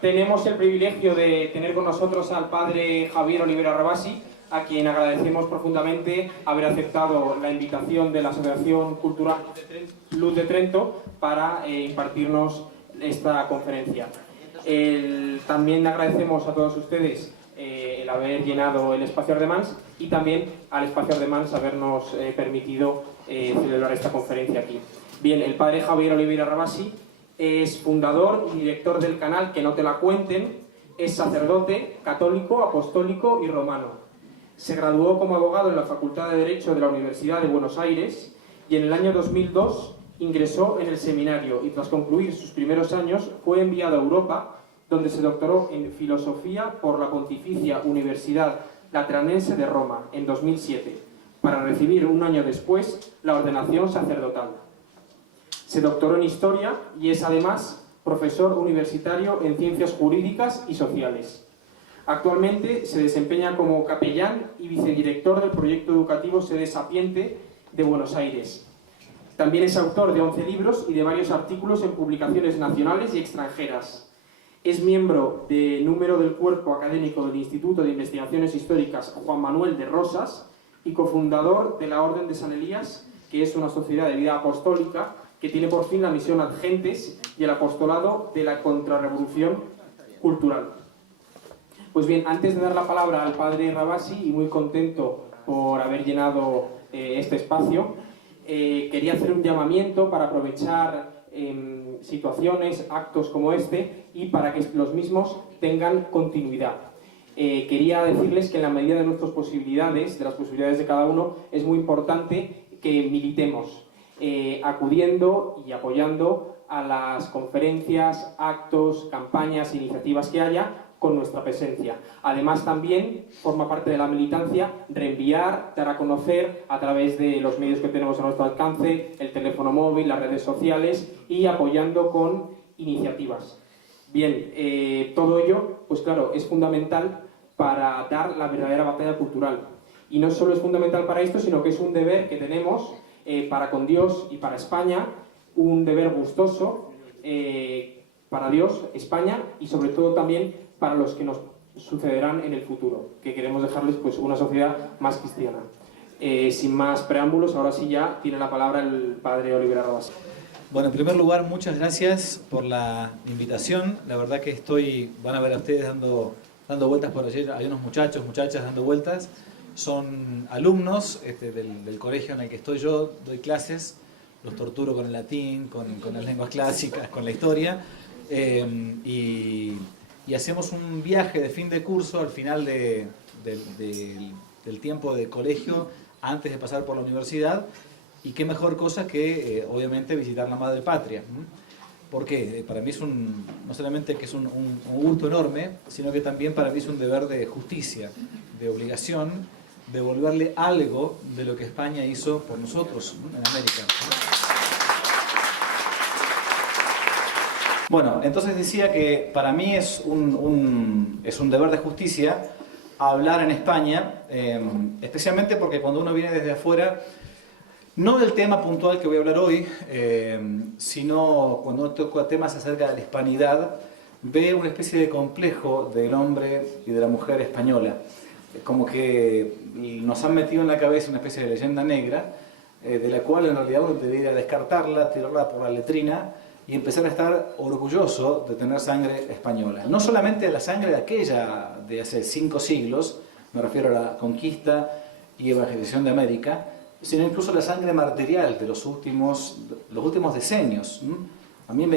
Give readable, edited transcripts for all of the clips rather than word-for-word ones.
tenemos el privilegio de tener con nosotros al padre Javier Olivera Rabasi, a quien agradecemos profundamente haber aceptado la invitación de la Asociación Cultural Luz de Trento para impartirnos esta conferencia. También agradecemos a todos ustedes el haber llenado el espacio Ardemans y también al espacio Ardemans habernos permitido celebrar esta conferencia aquí. Bien, el padre Javier Olivera Rabasi es fundador y director del canal Que no te la cuenten, es sacerdote, católico, apostólico y romano. Se graduó como abogado en la Facultad de Derecho de la Universidad de Buenos Aires y en el año 2002 ingresó en el seminario y tras concluir sus primeros años fue enviado a Europa, donde se doctoró en Filosofía por la Pontificia Universidad Lateranense de Roma en 2007, para recibir un año después la ordenación sacerdotal. Se doctoró en Historia y es además profesor universitario en Ciencias Jurídicas y Sociales. Actualmente se desempeña como capellán y vicedirector del proyecto educativo Sede Sapiente de Buenos Aires. También es autor de 11 libros y de varios artículos en publicaciones nacionales y extranjeras. Es miembro de número del cuerpo académico del Instituto de Investigaciones Históricas Juan Manuel de Rosas y cofundador de la Orden de San Elías, que es una sociedad de vida apostólica que tiene por fin la misión Ad Gentes y el apostolado de la contrarrevolución cultural. Pues bien, antes de dar la palabra al padre Rabasi, y muy contento por haber llenado este espacio, quería hacer un llamamiento para aprovechar situaciones, actos como este, y para que los mismos tengan continuidad. Quería decirles que en la medida de nuestras posibilidades, de las posibilidades de cada uno, es muy importante que militemos, acudiendo y apoyando a las conferencias, actos, campañas, iniciativas que haya, con nuestra presencia. Además, también forma parte de la militancia reenviar, dar a conocer a través de los medios que tenemos a nuestro alcance, el teléfono móvil, las redes sociales y apoyando con iniciativas. Bien, todo ello, pues claro, es fundamental para dar la verdadera batalla cultural. Y no solo es fundamental para esto, sino que es un deber que tenemos para con Dios y para España, un deber gustoso para Dios, España y sobre todo también para los que nos sucederán en el futuro, que queremos dejarles pues una sociedad más cristiana. Sin más preámbulos, ahora sí ya tiene la palabra el padre Olivera Rabasi. Bueno, en primer lugar, muchas gracias por la invitación. La verdad que van a ver a ustedes dando vueltas por allí. Hay unos muchachos, muchachas dando vueltas. Son alumnos del colegio en el que estoy yo, doy clases, los torturo con el latín, con las lenguas clásicas, con la historia. Y hacemos un viaje de fin de curso al final del tiempo de colegio, antes de pasar por la universidad, y qué mejor cosa que, obviamente, visitar la madre patria. ¿Por qué? Para mí es no solamente que es un gusto enorme, sino que también para mí es un deber de justicia, de obligación, devolverle algo de lo que España hizo por nosotros en América. Bueno, entonces decía que para mí es un deber de justicia hablar en España, especialmente porque cuando uno viene desde afuera, no del tema puntual que voy a hablar hoy, sino cuando uno toca temas acerca de la hispanidad, ve una especie de complejo del hombre y de la mujer española. Como que nos han metido en la cabeza una especie de leyenda negra, de la cual en realidad uno debería descartarla, tirarla por la letrina, y empezar a estar orgulloso de tener sangre española. No solamente la sangre de aquella de hace 5 siglos, me refiero a la conquista y evangelización de América, sino incluso la sangre martirial de los últimos decenios. A mí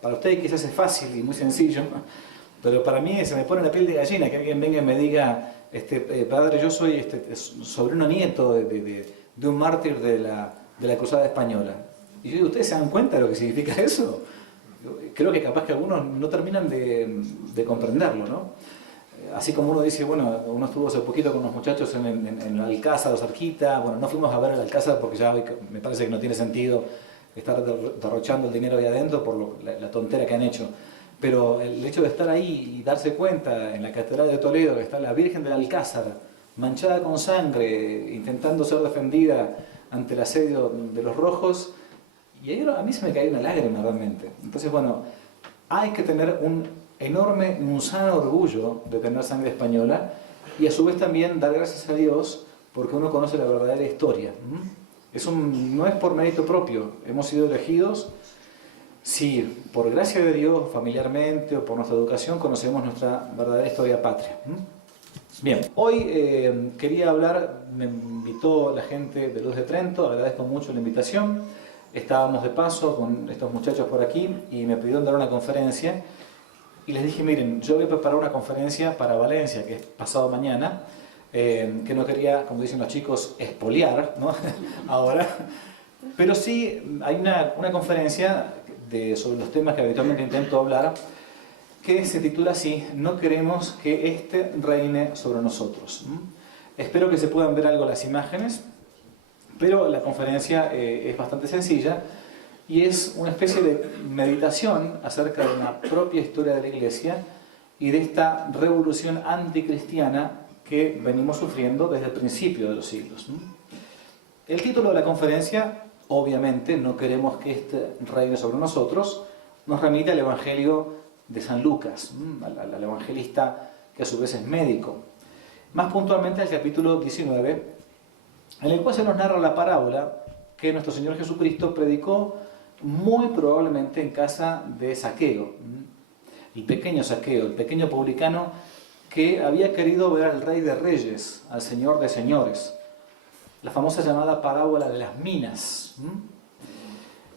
para ustedes quizás es fácil y muy sencillo, pero para mí se me pone la piel de gallina que alguien venga y me diga, padre, yo soy sobrino nieto de un mártir de la Cruzada Española. Y yo digo, ¿ustedes se dan cuenta de lo que significa eso? Creo que capaz que algunos no terminan de comprenderlo, ¿no? Así como uno dice, bueno, uno estuvo hace poquito con unos muchachos en el Alcázar o cerquita, bueno, no fuimos a ver el Alcázar porque ya me parece que no tiene sentido estar derrochando el dinero ahí adentro por la tontera que han hecho. Pero el hecho de estar ahí y darse cuenta en la Catedral de Toledo que está la Virgen del Alcázar, manchada con sangre, intentando ser defendida ante el asedio de los rojos, y ahí a mí se me cae una lágrima realmente. Entonces, bueno, hay que tener un un sano orgullo de tener sangre española y a su vez también dar gracias a Dios porque uno conoce la verdadera historia. No es por mérito propio, hemos sido elegidos, sí, por gracia de Dios, familiarmente o por nuestra educación, conocemos nuestra verdadera historia patria. Bien, hoy quería hablar, me invitó la gente de Luz de Trento, agradezco mucho la invitación. Estábamos de paso con estos muchachos por aquí y me pidieron dar una conferencia y les dije, miren, yo voy a preparar una conferencia para Valencia, que es pasado mañana, que no quería, como dicen los chicos, espoliar, ¿no? Ahora, pero sí hay una conferencia sobre los temas que habitualmente intento hablar, que se titula así, no queremos que éste reine sobre nosotros. Espero que se puedan ver algo las imágenes, pero la conferencia es bastante sencilla y es una especie de meditación acerca de la propia historia de la Iglesia y de esta revolución anticristiana que venimos sufriendo desde el principio de los siglos. El título de la conferencia, obviamente, no queremos que este reine sobre nosotros, nos remite al Evangelio de San Lucas, al evangelista que a su vez es médico. Más puntualmente al capítulo 19, en el cual se nos narra la parábola que nuestro Señor Jesucristo predicó muy probablemente en casa de Zaqueo, el pequeño Zaqueo, el pequeño publicano que había querido ver al Rey de Reyes, al Señor de Señores, la famosa llamada parábola de las minas,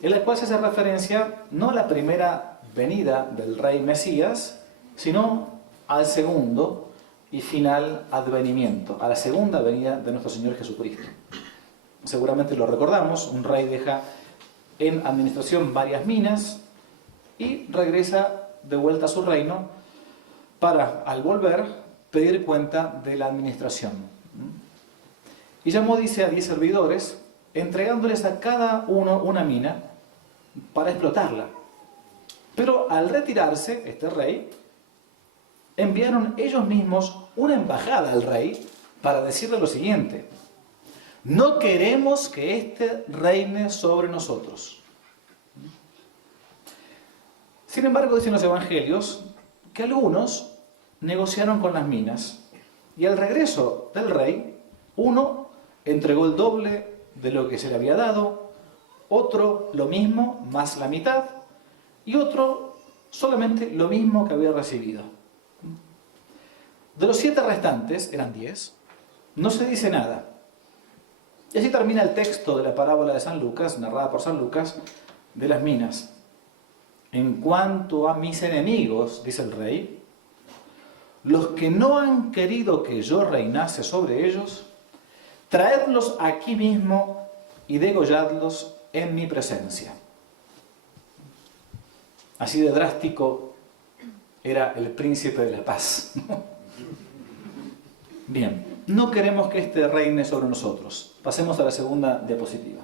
en la cual se hace referencia no a la primera venida del Rey Mesías, sino al segundo y final advenimiento, a la segunda venida de nuestro Señor Jesucristo. Seguramente lo recordamos, un rey deja en administración varias minas y regresa de vuelta a su reino para, al volver, pedir cuenta de la administración. Y llamó, dice, a 10 servidores, entregándoles a cada uno una mina para explotarla. Pero al retirarse, este rey, enviaron ellos mismos una embajada al rey para decirle lo siguiente: no queremos que éste reine sobre nosotros. Sin embargo, dicen los evangelios que algunos negociaron con las minas y al regreso del rey, uno entregó el doble de lo que se le había dado, otro lo mismo más la mitad y otro solamente lo mismo que había recibido. De los 7 restantes, eran 10, no se dice nada. Y así termina el texto de la parábola de San Lucas, narrada por San Lucas, de las minas. En cuanto a mis enemigos, dice el rey, los que no han querido que yo reinase sobre ellos, traedlos aquí mismo y degolladlos en mi presencia. Así de drástico era el príncipe de la paz. Bien, no queremos que éste reine sobre nosotros. Pasemos a la segunda diapositiva.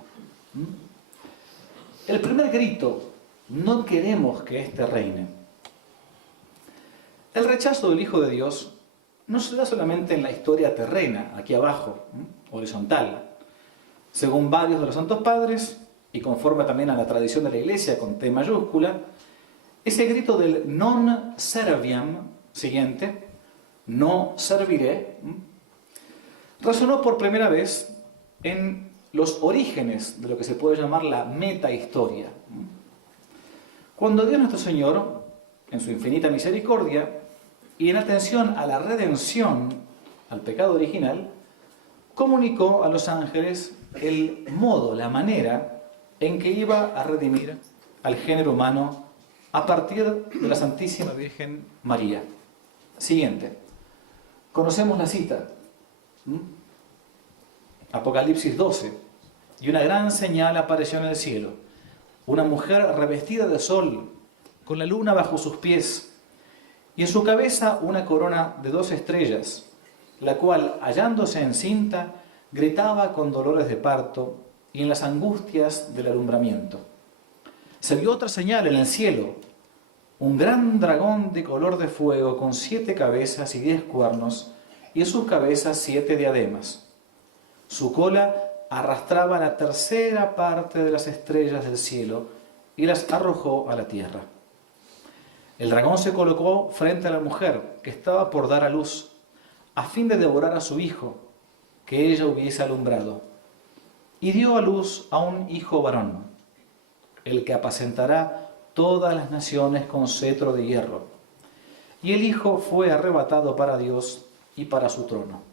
El primer grito, no queremos que éste reine. El rechazo del Hijo de Dios no se da solamente en la historia terrena, aquí abajo, horizontal. Según varios de los santos padres, y conforme también a la tradición de la Iglesia con T mayúscula, ese grito del non serviam, siguiente, no serviré, resonó por primera vez en los orígenes de lo que se puede llamar la metahistoria. Cuando Dios nuestro Señor, en su infinita misericordia y en atención a la redención, al pecado original, comunicó a los ángeles el modo, la manera en que iba a redimir al género humano a partir de la Santísima Virgen María. Siguiente. Conocemos la cita. Apocalipsis 12. Y una gran señal apareció en el cielo. Una mujer revestida de sol, con la luna bajo sus pies, y en su cabeza una corona de 2 estrellas, la cual, hallándose encinta, gritaba con dolores de parto y en las angustias del alumbramiento. Se vio otra señal en el cielo, un gran dragón de color de fuego con 7 cabezas y 10 cuernos, y en sus cabezas 7 diademas. Su cola arrastraba la 1/3 parte de las estrellas del cielo y las arrojó a la tierra. El dragón se colocó frente a la mujer que estaba por dar a luz, a fin de devorar a su hijo, que ella hubiese alumbrado. Y dio a luz a un hijo varón, el que apacentará todas las naciones con cetro de hierro. Y el hijo fue arrebatado para Dios y para su trono.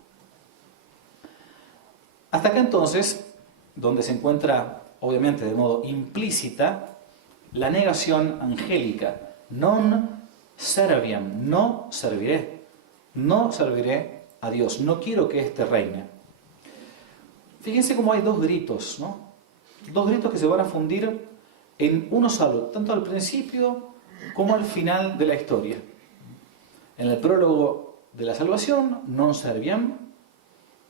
Hasta acá entonces, donde se encuentra, obviamente de modo implícita, la negación angélica. Non serviam, no serviré a Dios, no quiero que éste reine. Fíjense cómo hay dos gritos, ¿no? Dos gritos que se van a fundir en uno solo, tanto al principio como al final de la historia. En el prólogo de la salvación, non serviam,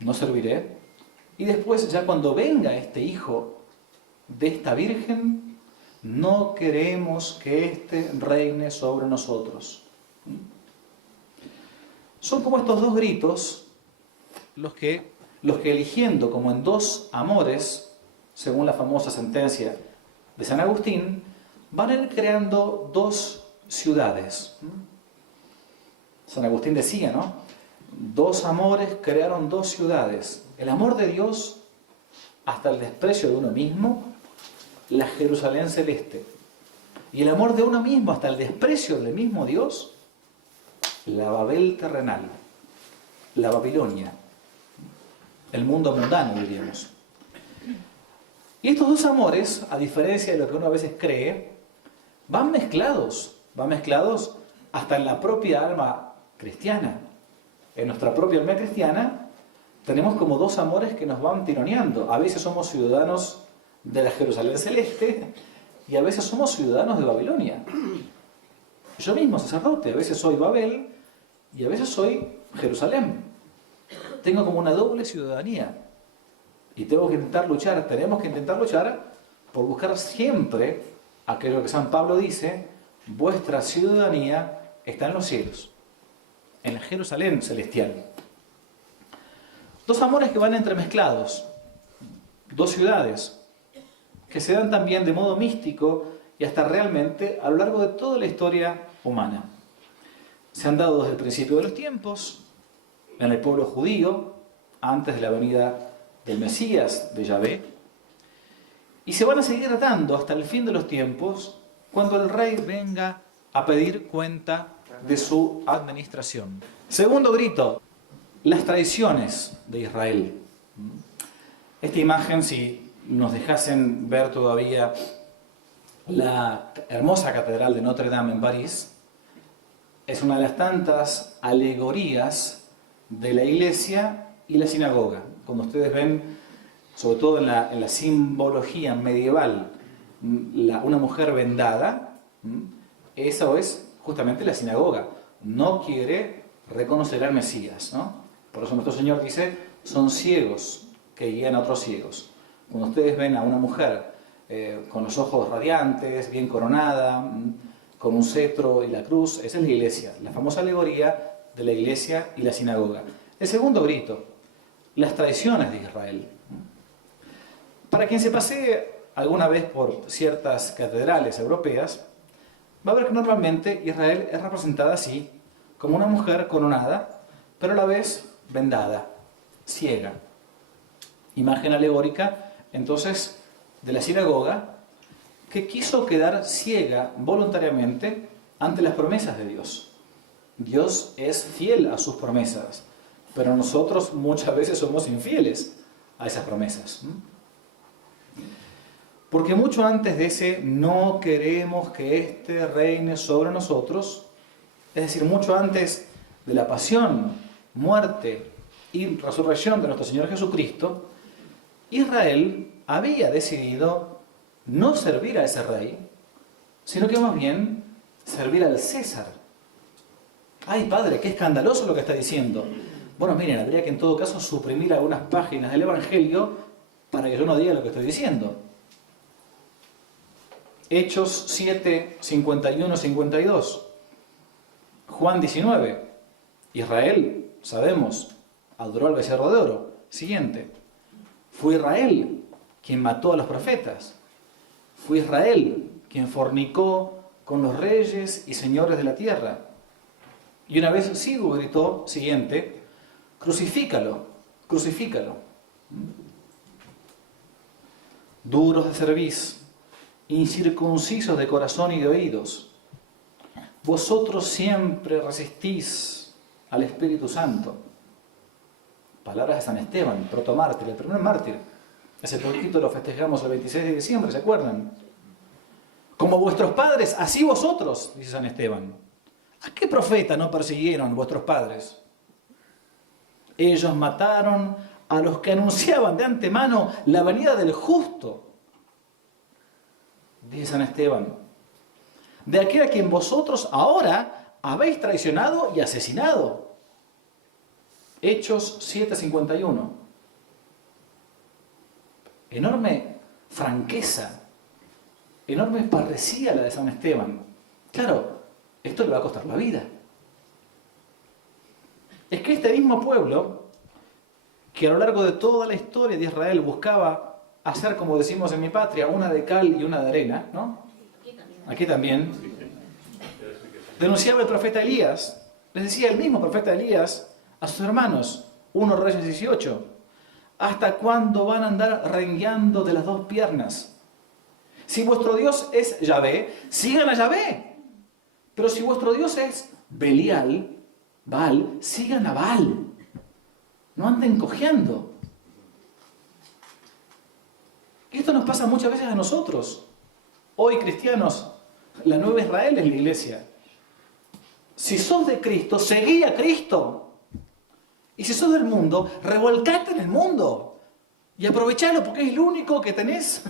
no serviré. Y después, ya cuando venga este hijo de esta virgen, no queremos que éste reine sobre nosotros. Son como estos dos gritos los que eligiendo como en dos amores, según la famosa sentencia de San Agustín, van a ir creando dos ciudades. San Agustín decía, ¿no? Dos amores crearon dos ciudades. El amor de Dios hasta el desprecio de uno mismo, la Jerusalén celeste. Y el amor de uno mismo hasta el desprecio del mismo Dios, la Babel terrenal, la Babilonia, el mundo mundano, diríamos. Y estos dos amores, a diferencia de lo que uno a veces cree, van mezclados hasta en la propia alma cristiana. En nuestra propia alma cristiana tenemos como dos amores que nos van tironeando. A veces somos ciudadanos de la Jerusalén celeste y a veces somos ciudadanos de Babilonia. Yo mismo, sacerdote, a veces soy Babel y a veces soy Jerusalén. Tengo como una doble ciudadanía y tenemos que intentar luchar por buscar siempre aquello que San Pablo dice: vuestra ciudadanía está en los cielos, en la Jerusalén celestial. Dos amores que van entremezclados, dos ciudades que se dan también de modo místico y hasta realmente a lo largo de toda la historia humana. Se han dado desde el principio de los tiempos, en el pueblo judío, antes de la venida del Mesías, de Yahvé, y se van a seguir dando hasta el fin de los tiempos, cuando el rey venga a pedir cuenta de su administración. Segundo grito, las traiciones de Israel. Esta imagen, si nos dejasen ver todavía la hermosa catedral de Notre Dame en París, es una de las tantas alegorías de la iglesia y la sinagoga. Cuando ustedes ven, sobre todo en la simbología medieval, una mujer vendada, esa es justamente la sinagoga. No quiere reconocer al Mesías, ¿no? Por eso nuestro Señor dice, son ciegos que guían a otros ciegos. Cuando ustedes ven a una mujer con los ojos radiantes, bien coronada, con un cetro y la cruz, esa es la iglesia, la famosa alegoría de la iglesia y la sinagoga. El segundo grito, las traiciones de Israel. Para quien se pasee alguna vez por ciertas catedrales europeas, va a ver que normalmente Israel es representada así, como una mujer coronada, pero a la vez vendada, ciega. Imagen alegórica, entonces, de la sinagoga, que quiso quedar ciega voluntariamente ante las promesas de Dios. Dios es fiel a sus promesas, pero nosotros muchas veces somos infieles a esas promesas. Porque mucho antes de ese no queremos que éste reine sobre nosotros, es decir, mucho antes de la pasión, muerte y resurrección de nuestro Señor Jesucristo, Israel había decidido no servir a ese rey, sino que más bien servir al César. ¡Ay, padre, qué escandaloso lo que está diciendo! Bueno, miren, habría que en todo caso suprimir algunas páginas del Evangelio para que yo no diga lo que estoy diciendo. Hechos 7, 51, 52. Juan 19. Israel, sabemos, adoró al becerro de oro. Siguiente. Fue Israel quien mató a los profetas. Fue Israel quien fornicó con los reyes y señores de la tierra. Y una vez Sigo gritó, siguiente, crucifícalo, crucifícalo. Duros de cerviz, incircuncisos de corazón y de oídos, vosotros siempre resistís al Espíritu Santo. Palabras de San Esteban, protomártir, el primer mártir. Ese poquito lo festejamos el 26 de diciembre, ¿se acuerdan? Como vuestros padres, así vosotros, dice San Esteban. ¿A qué profeta no persiguieron vuestros padres? Ellos mataron a los que anunciaban de antemano la venida del justo, dice San Esteban, de aquel a quien vosotros ahora habéis traicionado y asesinado. Hechos 7:51. Enorme franqueza, enorme parresía la de San Esteban. Claro, esto le va a costar la vida. Es que este mismo pueblo, que a lo largo de toda la historia de Israel buscaba hacer, como decimos en mi patria, una de cal y una de arena, ¿no? Aquí también. Denunciaba el profeta Elías, les decía el mismo profeta Elías a sus hermanos, 1 Reyes 18, ¿hasta cuándo van a andar rengueando de las dos piernas? Si vuestro Dios es Yahvé, sigan a Yahvé. Pero si vuestro Dios es Belial, Baal, sigan a Baal. No anden cojeando. Esto nos pasa muchas veces a nosotros. Hoy, cristianos, la nueva Israel es la iglesia. Si sos de Cristo, seguí a Cristo. Y si sos del mundo, revolcate en el mundo. Y aprovechalo porque es lo único que tenés.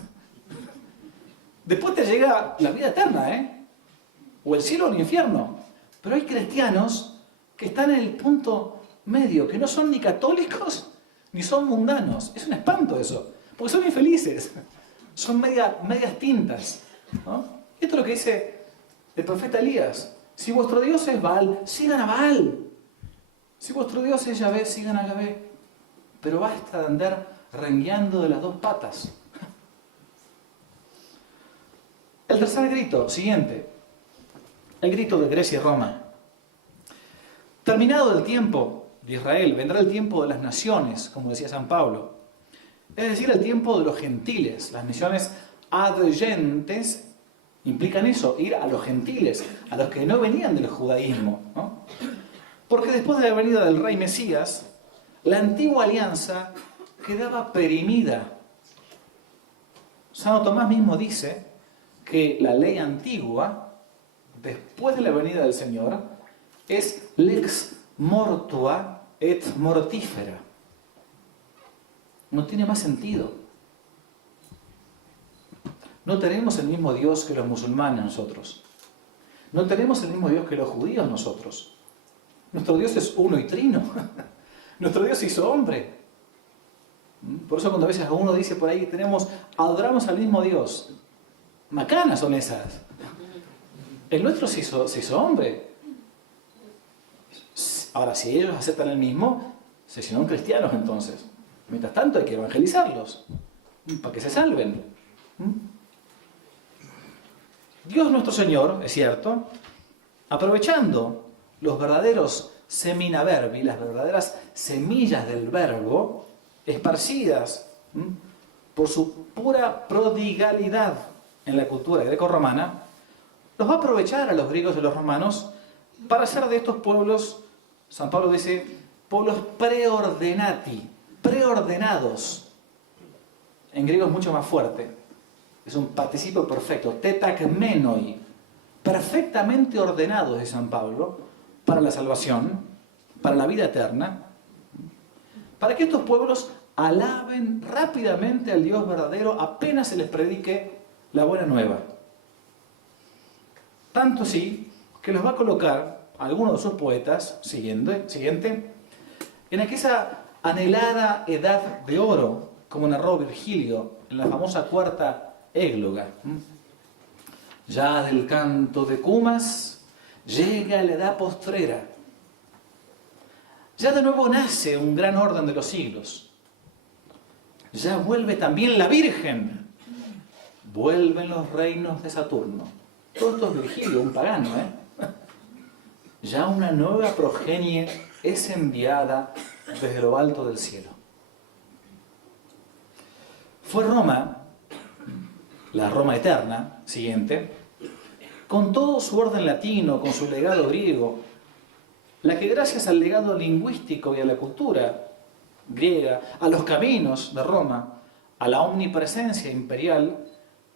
Después te llega la vida eterna, ¿eh? O el cielo o el infierno. Pero hay cristianos que están en el punto medio, que no son ni católicos ni son mundanos. Es un espanto eso, porque son infelices. Son medias tintas, ¿no? Esto es lo que dice el profeta Elías. Si vuestro Dios es Baal, sigan a Baal. Si vuestro Dios es Yahvé, sigan a Yahvé. Pero basta de andar rengueando de las dos patas. El tercer grito, siguiente. El grito de Grecia y Roma. Terminado el tiempo de Israel, vendrá el tiempo de las naciones, como decía San Pablo. Es decir, el tiempo de los gentiles. Las misiones adyentes implican eso, ir a los gentiles, a los que no venían del judaísmo, ¿no? Porque después de la venida del rey Mesías, la antigua alianza quedaba perimida. Santo Tomás mismo dice que la ley antigua, después de la venida del Señor, es lex mortua et mortífera. No tiene más sentido. No tenemos el mismo Dios que los musulmanes nosotros. No tenemos el mismo Dios que los judíos nosotros. Nuestro Dios es uno y trino. Nuestro Dios se hizo hombre. Por eso cuando a veces uno dice por ahí, adoramos al mismo Dios. Macanas son esas. El nuestro se hizo hombre. Ahora, si ellos aceptan el mismo, se hicieron cristianos entonces. Mientras tanto hay que evangelizarlos, para que se salven. Dios nuestro Señor, es cierto, aprovechando los verdaderos seminaverbi, las verdaderas semillas del verbo, esparcidas por su pura prodigalidad en la cultura greco-romana, los va a aprovechar a los griegos y a los romanos para hacer de estos pueblos, San Pablo dice, pueblos preordinati, preordenados. En griego es mucho más fuerte. Es un participio perfecto, tetakmenoi, perfectamente ordenados de San Pablo para la salvación, para la vida eterna, para que estos pueblos alaben rápidamente al Dios verdadero apenas se les predique la buena nueva. Tanto así que los va a colocar algunos de sus poetas, siguiente, en aquella anhelada edad de oro, como narró Virgilio en la famosa cuarta égloga. Ya del canto de Cumas llega la edad postrera. Ya de nuevo nace un gran orden de los siglos. Ya vuelve también la Virgen. Vuelven los reinos de Saturno. Todo esto es Virgilio, un pagano, Ya una nueva progenie es enviada desde lo alto del cielo. Fue Roma, la Roma eterna, siguiente, con todo su orden latino, con su legado griego, la que gracias al legado lingüístico y a la cultura griega, a los caminos de Roma, a la omnipresencia imperial,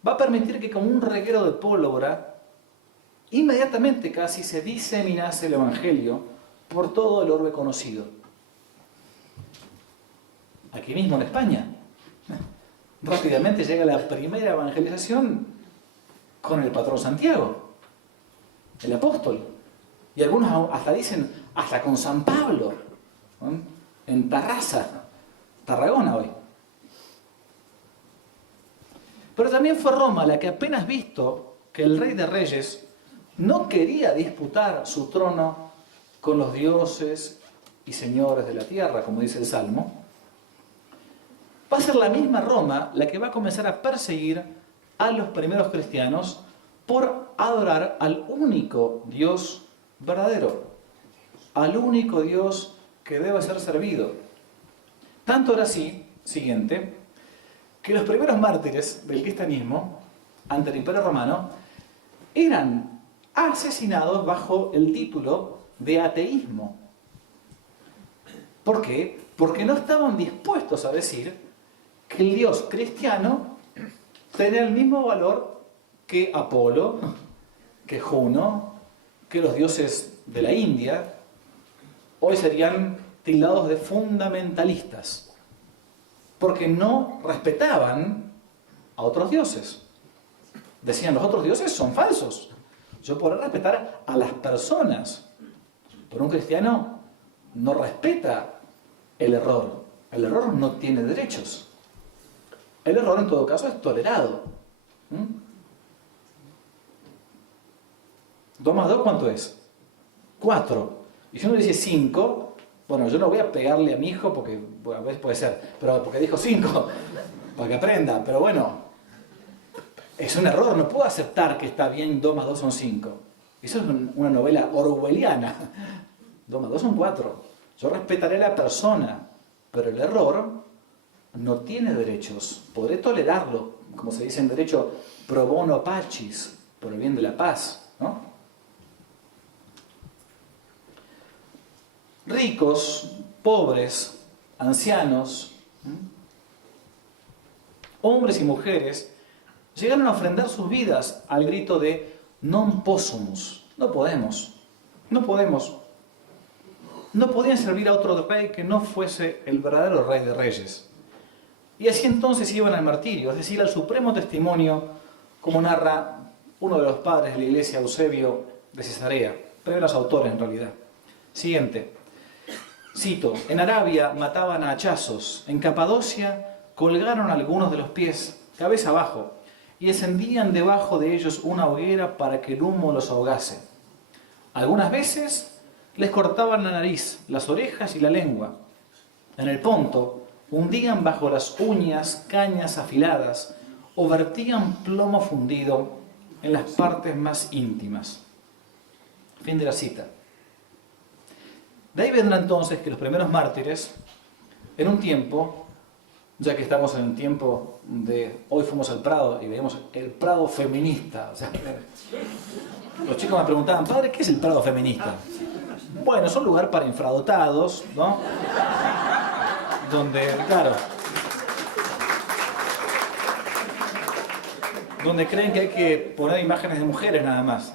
va a permitir que como un reguero de pólvora, inmediatamente casi se diseminase el Evangelio por todo el orbe conocido. Aquí mismo en España, rápidamente llega la primera evangelización con el patrón Santiago, el apóstol. Y algunos hasta dicen, hasta con San Pablo, ¿no? En Tarrasa, Tarragona hoy. Pero también fue Roma la que apenas visto que el Rey de Reyes no quería disputar su trono con los dioses y señores de la tierra, como dice el Salmo, va a ser la misma Roma la que va a comenzar a perseguir a los primeros cristianos por adorar al único Dios verdadero, al único Dios que debe ser servido. Tanto era así, siguiente, que los primeros mártires del cristianismo ante el Imperio Romano eran asesinados bajo el título de ateísmo. ¿Por qué? Porque no estaban dispuestos a decir que el Dios cristiano tenía el mismo valor que Apolo, que Juno, que los dioses de la India. Hoy serían tildados de fundamentalistas, porque no respetaban a otros dioses. Decían, los otros dioses son falsos. Yo podré respetar a las personas, pero un cristiano no respeta el error. El error no tiene derechos. El error, en todo caso, es tolerado. 2 más 2, ¿cuánto es? 4. Y si uno dice 5, bueno, yo no voy a pegarle a mi hijo porque, bueno, a veces puede ser, pero porque dijo 5, para que aprenda. Pero bueno, es un error, no puedo aceptar que está bien 2 más 2 son 5. Eso es una novela orwelliana. 2 más 2 son 4. Yo respetaré a la persona, pero el error no tiene derechos. Podré tolerarlo, como se dice en derecho, pro bono pacis, por el bien de la paz, ¿no? Ricos, pobres, ancianos, hombres y mujeres, llegaron a ofrendar sus vidas al grito de non possumus. No podemos, no podemos. No podían servir a otro rey que no fuese el verdadero Rey de Reyes. Y así entonces iban al martirio, es decir, al supremo testimonio, como narra uno de los padres de la iglesia, Eusebio de Cesarea, pero de los autores en realidad. Siguiente. Cito, en Arabia mataban a hachazos, en Capadocia colgaron algunos de los pies, cabeza abajo, y encendían debajo de ellos una hoguera para que el humo los ahogase. Algunas veces les cortaban la nariz, las orejas y la lengua. En el Ponto hundían bajo las uñas cañas afiladas o vertían plomo fundido en las partes más íntimas. Fin de la cita. De ahí vendrá entonces que los primeros mártires, en un tiempo, ya que estamos en el tiempo de hoy fuimos al Prado y veíamos el Prado feminista. O sea, los chicos me preguntaban, padre, ¿qué es el Prado feminista? Bueno, es un lugar para infradotados, ¿no? Donde, claro, donde creen que hay que poner imágenes de mujeres nada más.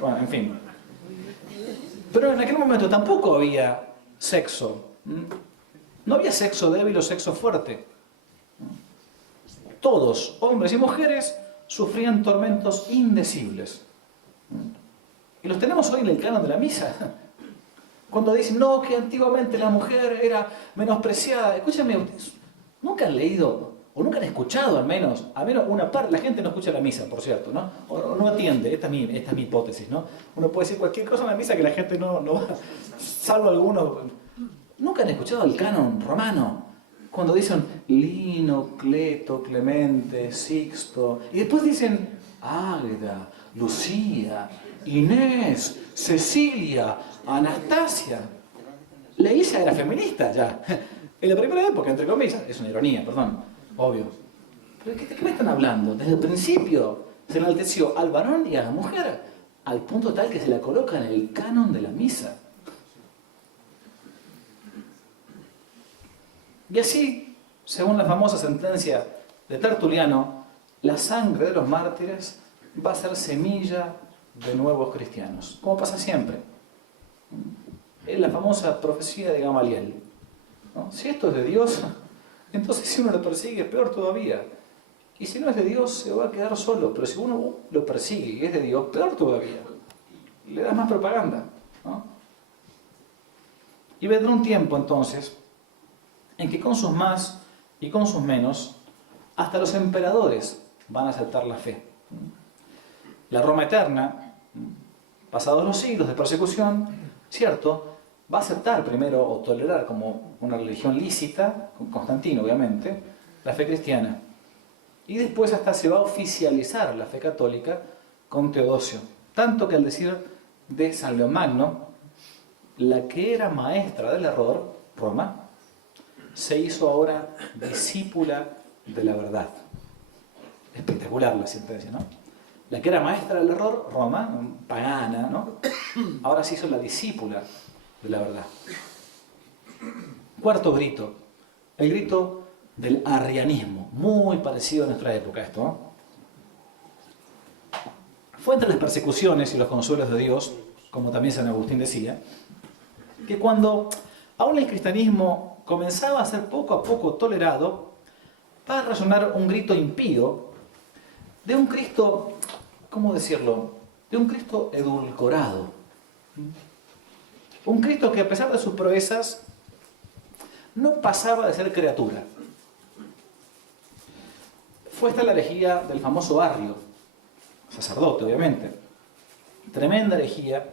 Bueno, en fin. Pero en aquel momento tampoco había sexo. No había sexo débil o sexo fuerte. Todos, hombres y mujeres, sufrían tormentos indecibles. Y los tenemos hoy en el canon de la misa. Cuando dicen, no, que antiguamente la mujer era menospreciada. Escúchame, ustedes nunca han leído, o nunca han escuchado al menos una parte, la gente no escucha la misa, por cierto, ¿no? O no atiende, esta es mi hipótesis, ¿no? Uno puede decir cualquier cosa en la misa que la gente no va, salvo algunos. Nunca han escuchado el canon romano, cuando dicen Lino, Cleto, Clemente, Sixto, y después dicen Águeda, Lucía, Inés, Cecilia, Anastasia. La iglesia era feminista ya. En la primera época, entre comillas. Es una ironía, perdón, obvio. ¿Pero de qué me están hablando? Desde el principio se enalteció al varón y a la mujer, al punto tal que se la coloca en el canon de la misa. Y así, según la famosa sentencia de Tertuliano, la sangre de los mártires va a ser semilla de nuevos cristianos, como pasa siempre. Es la famosa profecía de Gamaliel, ¿no? Si esto es de Dios, entonces si uno lo persigue, peor todavía. Y si no es de Dios, se va a quedar solo. Pero si uno lo persigue y es de Dios, peor todavía. Le das más propaganda, ¿no? Y vendrá un tiempo entonces en que con sus más y con sus menos, hasta los emperadores van a aceptar la fe. La Roma eterna, pasados los siglos de persecución, cierto, va a aceptar primero o tolerar como una religión lícita, con Constantino obviamente, la fe cristiana. Y después hasta se va a oficializar la fe católica con Teodosio. Tanto que al decir de San Leomagno, la que era maestra del error, Roma, se hizo ahora discípula de la verdad. Espectacular la sentencia, ¿no? La que era maestra del error, Roma, pagana, ¿no? Ahora se hizo la discípula de la verdad. Cuarto grito, el grito del arrianismo, muy parecido a nuestra época esto, ¿no? Fue entre las persecuciones y los consuelos de Dios, como también San Agustín decía, que cuando aún el cristianismo comenzaba a ser poco a poco tolerado, va a resonar un grito impío de un Cristo, ¿cómo decirlo?, de un Cristo edulcorado. Un Cristo que a pesar de sus proezas no pasaba de ser criatura. Fue esta la herejía del famoso Arrio, sacerdote obviamente, tremenda herejía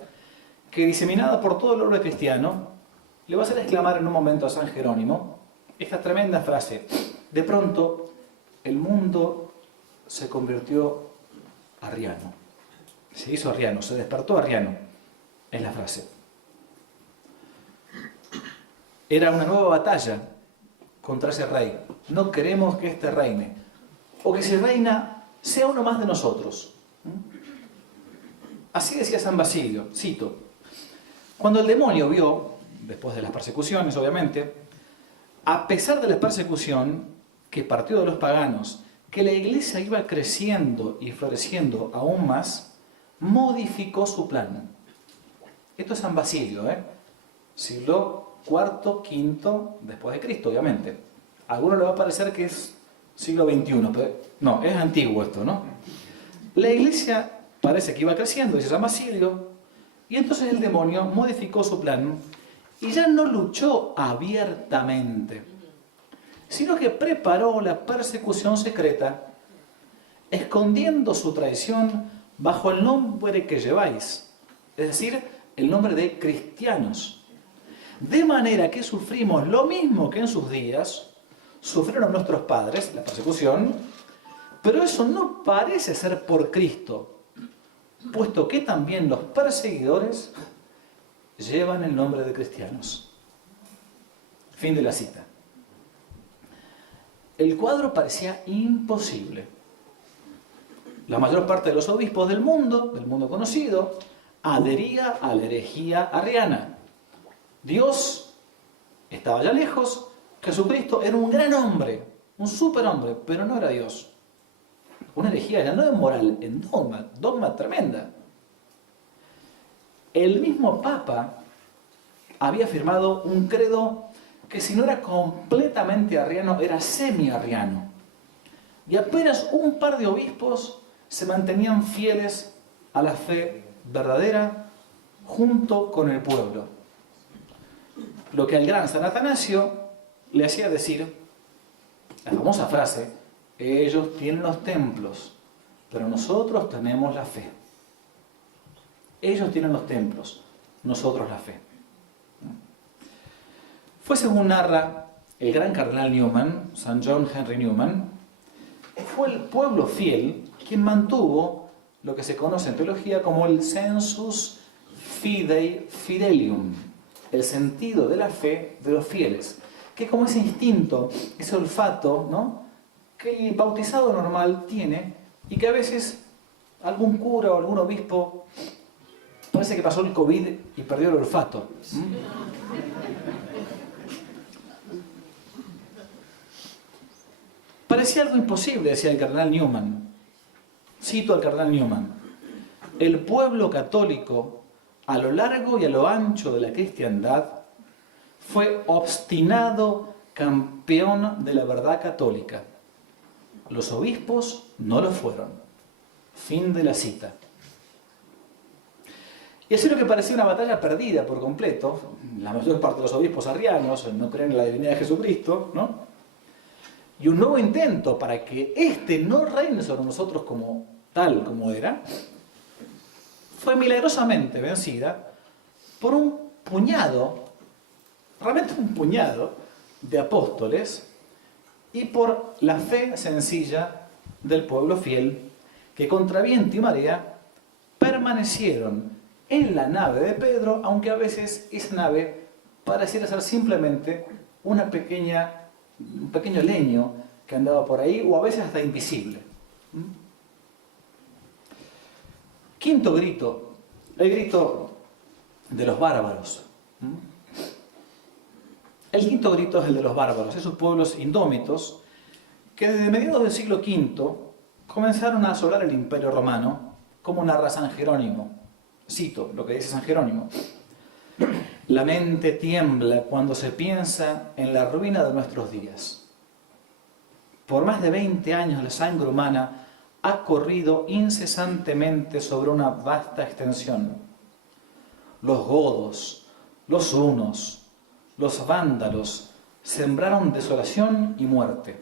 que diseminada por todo el orbe cristiano le va a hacer exclamar en un momento a San Jerónimo esta tremenda frase: de pronto el mundo se convirtió arriano, se hizo arriano, se despertó arriano, es la frase. Era una nueva batalla contra ese rey. No queremos que este reine, o que si reina sea uno más de nosotros. Así decía San Basilio, cito: cuando el demonio vio, después de las persecuciones obviamente, a pesar de la persecución que partió de los paganos, que la iglesia iba creciendo y floreciendo aún más, modificó su plan. Esto es San Basilio, siglo IV, V después de Cristo, obviamente. A algunos le va a parecer que es siglo XXI, pero no, es antiguo esto, ¿no? La iglesia parece que iba creciendo, dice San Basilio, y entonces el demonio modificó su plan y ya no luchó abiertamente, sino que preparó la persecución secreta, escondiendo su traición bajo el nombre que lleváis, es decir, el nombre de cristianos. De manera que sufrimos lo mismo que en sus días sufrieron nuestros padres, la persecución, pero eso no parece ser por Cristo, puesto que también los perseguidores llevan el nombre de cristianos. Fin de la cita. El cuadro parecía imposible. La mayor parte de los obispos del mundo conocido, adhería a la herejía arriana. Dios estaba ya lejos, Jesucristo era un gran hombre, un superhombre, pero no era Dios. Una herejía ya no en moral, en dogma tremenda. El mismo Papa había firmado un credo que si no era completamente arriano, era semi-arriano. Y apenas un par de obispos se mantenían fieles a la fe verdadera junto con el pueblo. Lo que al gran San Atanasio le hacía decir la famosa frase: ellos tienen los templos, pero nosotros tenemos la fe. Ellos tienen los templos, nosotros la fe. Fue, según narra el gran cardenal Newman, San John Henry Newman, fue el pueblo fiel quien mantuvo lo que se conoce en teología como el sensus fidei fidelium, el sentido de la fe de los fieles, que es como ese instinto, ese olfato, ¿no?, que el bautizado normal tiene y que a veces algún cura o algún obispo parece que pasó el COVID y perdió el olfato. Parecía algo imposible, decía el cardenal Newman. Cito al cardenal Newman: el pueblo católico, a lo largo y a lo ancho de la cristiandad, fue obstinado campeón de la verdad católica. Los obispos no lo fueron. Fin de la cita. Y así lo que parecía una batalla perdida por completo, la mayor parte de los obispos arrianos no creen en la divinidad de Jesucristo, ¿no?, y un nuevo intento para que éste no reine sobre nosotros como tal como era, fue milagrosamente vencida por un puñado, realmente un puñado de apóstoles y por la fe sencilla del pueblo fiel que contra viento y marea permanecieron en la nave de Pedro, aunque a veces esa nave pareciera ser simplemente un pequeño leño que andaba por ahí, o a veces hasta invisible. Quinto grito, el grito de los bárbaros. El quinto grito es el de los bárbaros, esos pueblos indómitos que desde mediados del siglo V comenzaron a asolar el Imperio Romano, como narra San Jerónimo. Cito lo que dice San Jerónimo: la mente tiembla cuando se piensa en la ruina de nuestros días. Por más de 20 años la sangre humana ha corrido incesantemente sobre una vasta extensión. Los godos, los hunos, los vándalos sembraron desolación y muerte.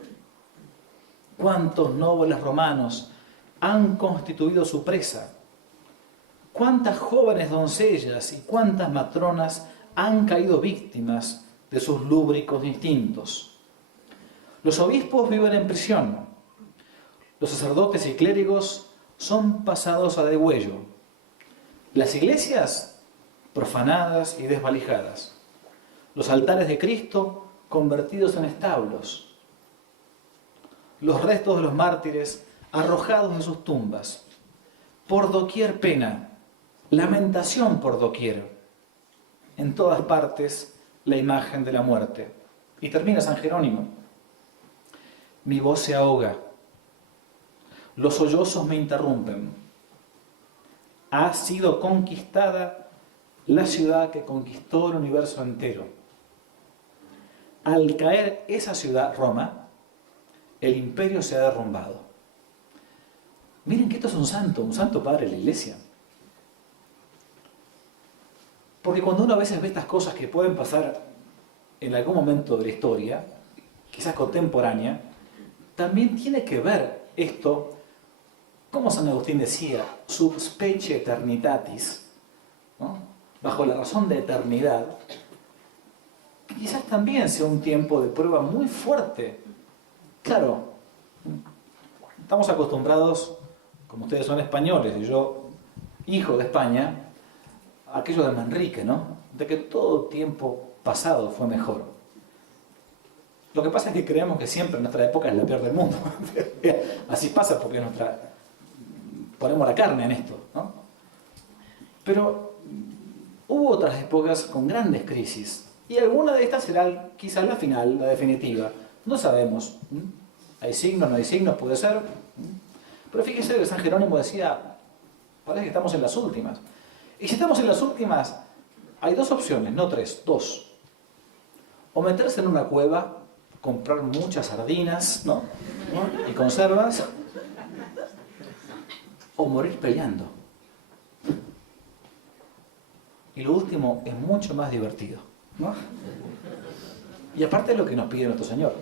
¿Cuántos nobles romanos han constituido su presa? ¿Cuántas jóvenes doncellas y cuántas matronas han caído víctimas de sus lúbricos instintos? Los obispos viven en prisión. Los sacerdotes y clérigos son pasados a degüello. Las iglesias profanadas y desvalijadas. Los altares de Cristo convertidos en establos. Los restos de los mártires arrojados de sus tumbas. Por doquier pena, lamentación por doquier. En todas partes la imagen de la muerte. Y termina San Jerónimo: mi voz se ahoga, los sollozos me interrumpen. Ha sido conquistada la ciudad que conquistó el universo entero. Al caer esa ciudad, Roma, el imperio se ha derrumbado. Miren que esto es un santo padre de la iglesia. Porque cuando uno a veces ve estas cosas que pueden pasar en algún momento de la historia, quizás contemporánea, también tiene que ver esto, como San Agustín decía, sub specie eternitatis, ¿no?, bajo la razón de eternidad, que quizás también sea un tiempo de prueba muy fuerte. Claro, estamos acostumbrados, como ustedes son españoles y yo, hijo de España, a aquello de Manrique, ¿no?, de que todo tiempo pasado fue mejor. Lo que pasa es que creemos que siempre nuestra época es la peor del mundo. Así pasa porque ponemos la carne en esto, ¿no? Pero hubo otras épocas con grandes crisis. Y alguna de estas será quizás la final, la definitiva. No sabemos. Hay signos, no hay signos, puede ser. Pero fíjese que San Jerónimo decía, parece que estamos en las últimas. Y si estamos en las últimas, hay dos opciones, no tres, dos. O meterse en una cueva, comprar muchas sardinas, ¿no?, y conservas, o morir peleando. Y lo último es mucho más divertido, ¿no? Y aparte es lo que nos pide nuestro Señor.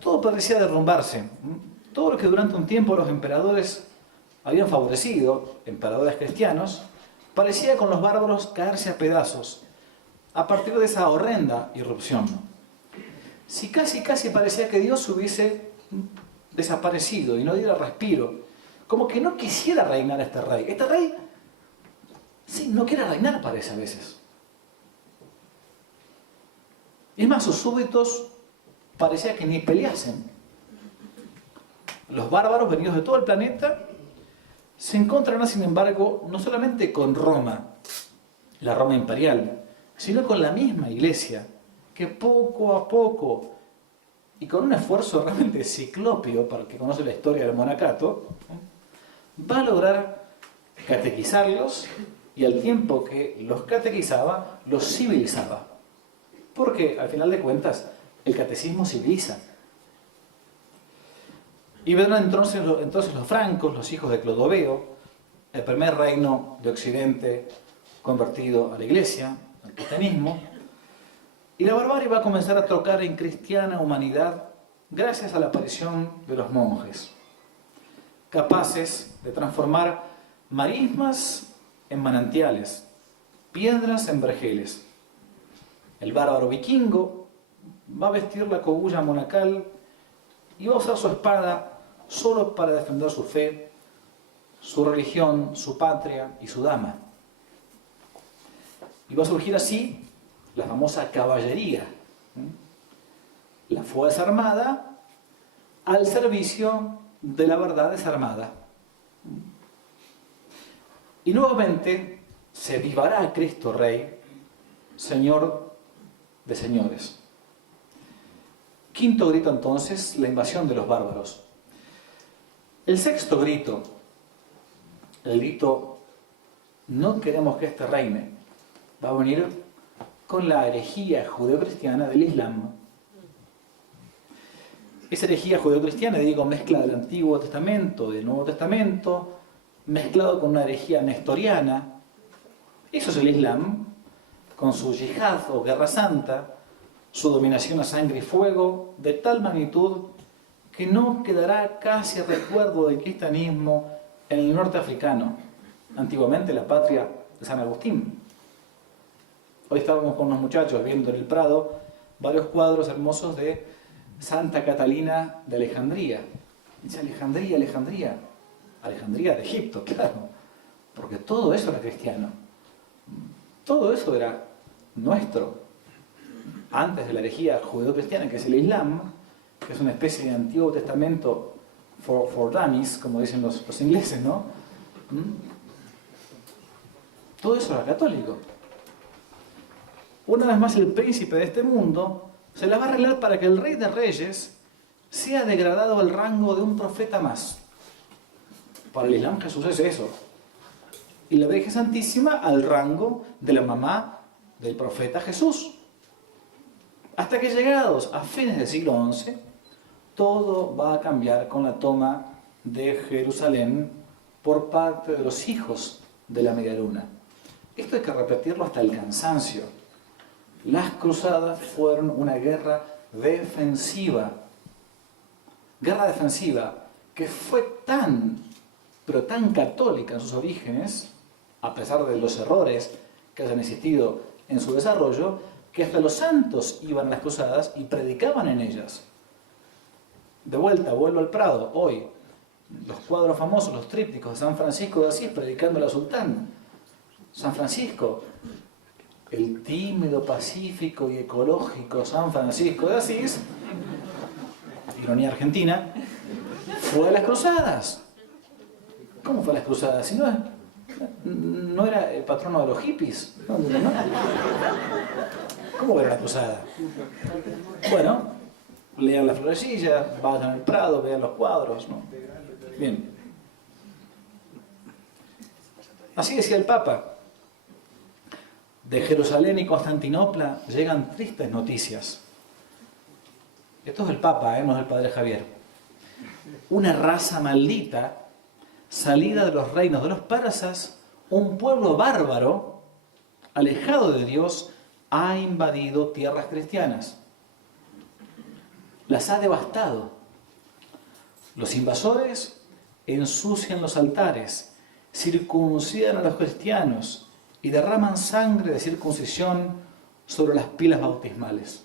Todo parecía derrumbarse. Todo lo que durante un tiempo los emperadores habían favorecido, emperadores cristianos, parecía con los bárbaros caerse a pedazos a partir de esa horrenda irrupción. Si casi parecía que Dios hubiese desaparecido y no diera respiro, como que no quisiera reinar este rey. Este rey, sí, no quiere reinar, parece a veces. Es más, sus súbditos parecía que ni peleasen. Los bárbaros venidos de todo el planeta se encontrarán, sin embargo, no solamente con Roma, la Roma imperial, sino con la misma iglesia, que poco a poco, y con un esfuerzo realmente ciclópeo, para el que conoce la historia del monacato, va a lograr catequizarlos, y al tiempo que los catequizaba, los civilizaba. Porque, al final de cuentas, el catecismo civiliza. Y vendrán entonces los francos, los hijos de Clodoveo, el primer reino de Occidente convertido a la Iglesia, al cristianismo. Y la barbarie va a comenzar a tocar en cristiana humanidad gracias a la aparición de los monjes, capaces de transformar marismas en manantiales, piedras en vergeles. El bárbaro vikingo va a vestir la cogulla monacal y va a usar su espada solo para defender su fe, su religión, su patria y su dama. Y va a surgir así la famosa caballería, la fuerza armada al servicio de la verdad desarmada. Y nuevamente se vivará a Cristo Rey, Señor de señores. Quinto grito entonces, la invasión de los bárbaros. El sexto grito, el grito no queremos que este reine, va a venir con la herejía judeocristiana del Islam. Esa herejía judeocristiana, digo, mezcla del Antiguo Testamento, del Nuevo Testamento, mezclado con una herejía nestoriana. Eso es el Islam, con su yihad o guerra santa, su dominación a sangre y fuego, de tal magnitud que no quedará casi recuerdo del cristianismo en el norte africano, antiguamente la patria de San Agustín. Hoy estábamos con unos muchachos viendo en el Prado varios cuadros hermosos de Santa Catalina de Alejandría. Dice Alejandría, Alejandría. Alejandría de Egipto, claro. Porque todo eso era cristiano. Todo eso era nuestro. Antes de la herejía judeo-cristiana, que es el Islam, que es una especie de Antiguo Testamento for dummies, como dicen los ingleses, ¿no? Todo eso era católico. Una vez más, el príncipe de este mundo se la va a arreglar para que el rey de reyes sea degradado al rango de un profeta más. Para el Islam Jesús es eso. Y la Virgen Santísima al rango de la mamá del profeta Jesús. Hasta que llegados a fines del siglo XI, todo va a cambiar con la toma de Jerusalén por parte de los hijos de la media luna. Esto hay que repetirlo hasta el cansancio. Las cruzadas fueron una guerra defensiva. Guerra defensiva que fue pero tan católica en sus orígenes, a pesar de los errores que hayan existido en su desarrollo, que hasta los santos iban a las cruzadas y predicaban en ellas. De vuelta, vuelvo al Prado, hoy, los cuadros famosos, los trípticos de San Francisco de Asís predicando a la sultán. San Francisco, el tímido, pacífico y ecológico San Francisco de Asís, ironía argentina, fue a las cruzadas. ¿Cómo fue a las cruzadas? Si no era el patrono de los hippies. ¿No? ¿Cómo era la cruzada? Bueno, lean la florecilla, vayan al Prado, vean los cuadros, ¿no? Bien. Así decía el Papa. De Jerusalén y Constantinopla llegan tristes noticias. Esto es el Papa, no es el Padre Javier. Una raza maldita, salida de los reinos de los persas, un pueblo bárbaro, alejado de Dios, ha invadido tierras cristianas. Las ha devastado. Los invasores ensucian los altares, circuncidan a los cristianos y derraman sangre de circuncisión sobre las pilas bautismales.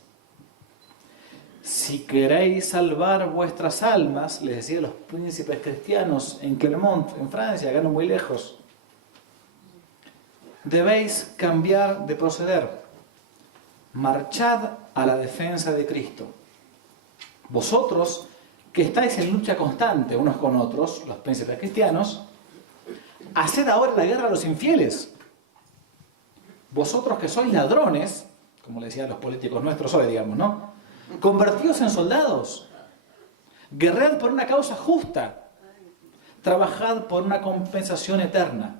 si queréis salvar vuestras almas, les decía a los príncipes cristianos en Clermont, en Francia, acá no muy lejos, debéis cambiar de proceder. Marchad a la defensa de Cristo. Vosotros, que estáis en lucha constante unos con otros, los príncipes cristianos, haced ahora la guerra a los infieles. Vosotros que sois ladrones, como le decían los políticos nuestros hoy, digamos, ¿no? Convertíos en soldados. Guerread por una causa justa. Trabajad por una compensación eterna.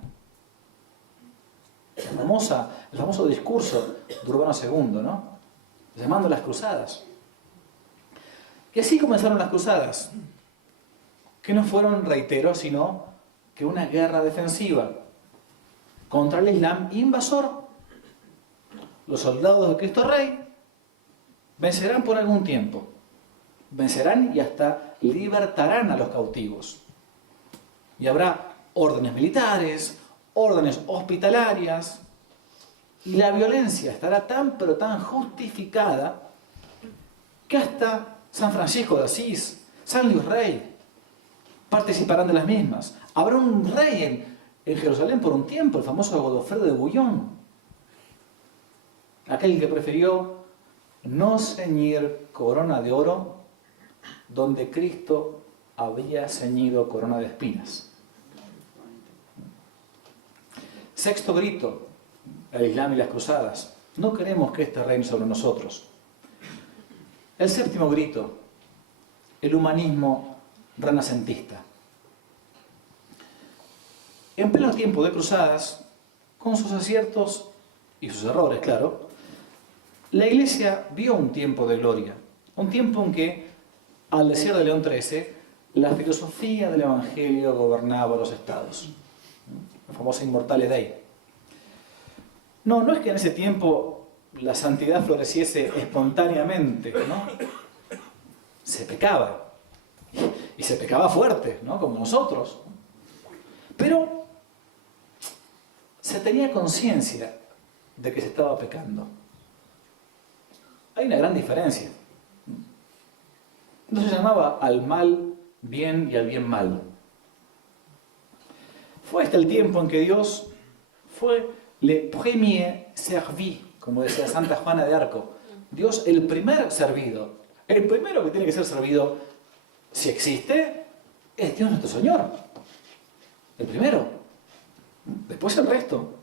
El famoso discurso de Urbano II, ¿no? Llamando a las cruzadas. Y así comenzaron las cruzadas, que no fueron, reitero, sino que una guerra defensiva contra el Islam invasor. Los soldados de Cristo Rey vencerán por algún tiempo. Vencerán y hasta libertarán a los cautivos. Y habrá órdenes militares, órdenes hospitalarias, y la violencia estará tan pero tan justificada que hasta San Francisco de Asís, San Luis Rey participarán de las mismas. Habrá un rey en Jerusalén por un tiempo, el famoso Godofredo de Bouillon, aquel que prefirió no ceñir corona de oro donde Cristo había ceñido corona de espinas. Sexto grito, el Islam y las cruzadas. No queremos que este reine sobre nosotros. El séptimo grito, el humanismo renacentista. En pleno tiempo de cruzadas, con sus aciertos y sus errores, claro, la Iglesia vio un tiempo de gloria, un tiempo en que, al decir de León XIII, la filosofía del Evangelio gobernaba los estados. La famosa Immortale Dei. No es que en ese tiempo la santidad floreciese espontáneamente, ¿no? Se pecaba. Y se pecaba fuerte, ¿no? Como nosotros. Pero se tenía conciencia de que se estaba pecando. Hay una gran diferencia. No se llamaba al mal bien y al bien mal. Fue hasta el tiempo en que Dios fue le premier servi, como decía Santa Juana de Arco. Dios el primer servido. El primero que tiene que ser servido, si existe, es Dios nuestro Señor. El primero. Después el resto.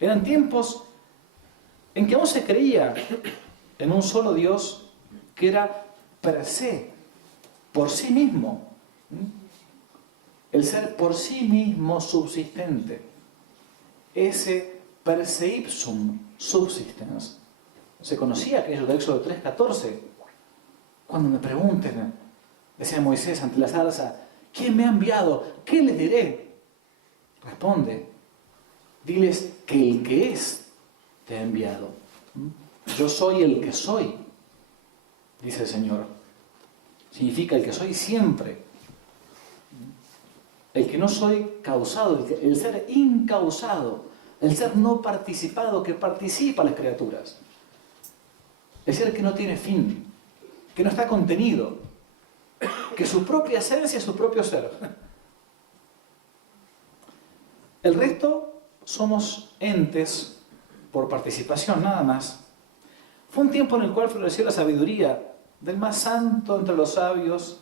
Eran tiempos en que aún se creía en un solo Dios que era per se, por sí mismo. El ser por sí mismo subsistente. Ese per se ipsum subsistens. Se conocía aquello de Éxodo 3:14. Cuando me pregunten, decía Moisés ante la zarza, ¿quién me ha enviado? ¿Qué les diré? Responde, diles que el que es te ha enviado. Yo soy el que soy, dice el Señor. Significa el que soy siempre. El que no soy causado, el ser incausado, el ser no participado que participa en las criaturas. El ser que no tiene fin, que no está contenido, que su propia esencia es su propio ser. El resto somos entes por participación, nada más. Fue un tiempo en el cual floreció la sabiduría del más santo entre los sabios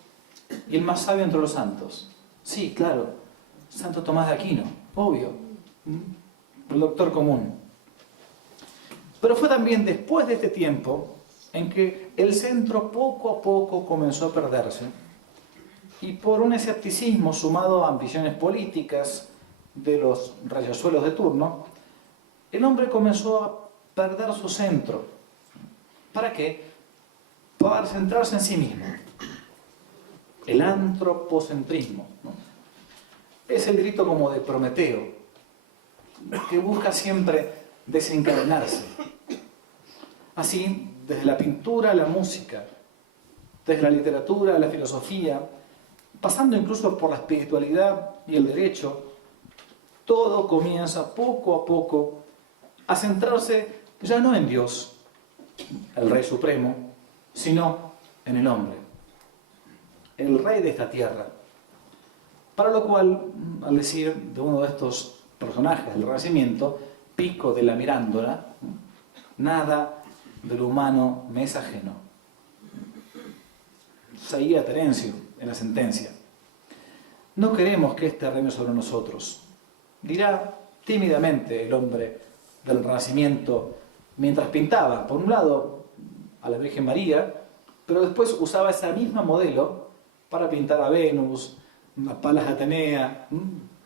y el más sabio entre los santos. Sí, claro, Santo Tomás de Aquino, obvio, el doctor común. Pero fue también después de este tiempo en que el centro poco a poco comenzó a perderse y por un escepticismo sumado a ambiciones políticas de los rayazuelos de turno, el hombre comenzó a perder su centro. ¿Para qué? Para centrarse en sí mismo. El antropocentrismo, ¿no? Es el grito como de Prometeo, que busca siempre desencadenarse. Así, desde la pintura a la música, desde la literatura a la filosofía, pasando incluso por la espiritualidad y el derecho, todo comienza poco a poco a centrarse ya no en Dios, el Rey Supremo, sino en el hombre, el rey de esta tierra. Para lo cual, al decir de uno de estos personajes del Renacimiento, Pico de la Mirandola, nada de lo humano me es ajeno. Seguía Terencio en la sentencia. No queremos que este reine sobre nosotros, dirá tímidamente el hombre del Renacimiento mientras pintaba, por un lado, a la Virgen María, pero después usaba esa misma modelo para pintar a Venus, a Palas Atenea.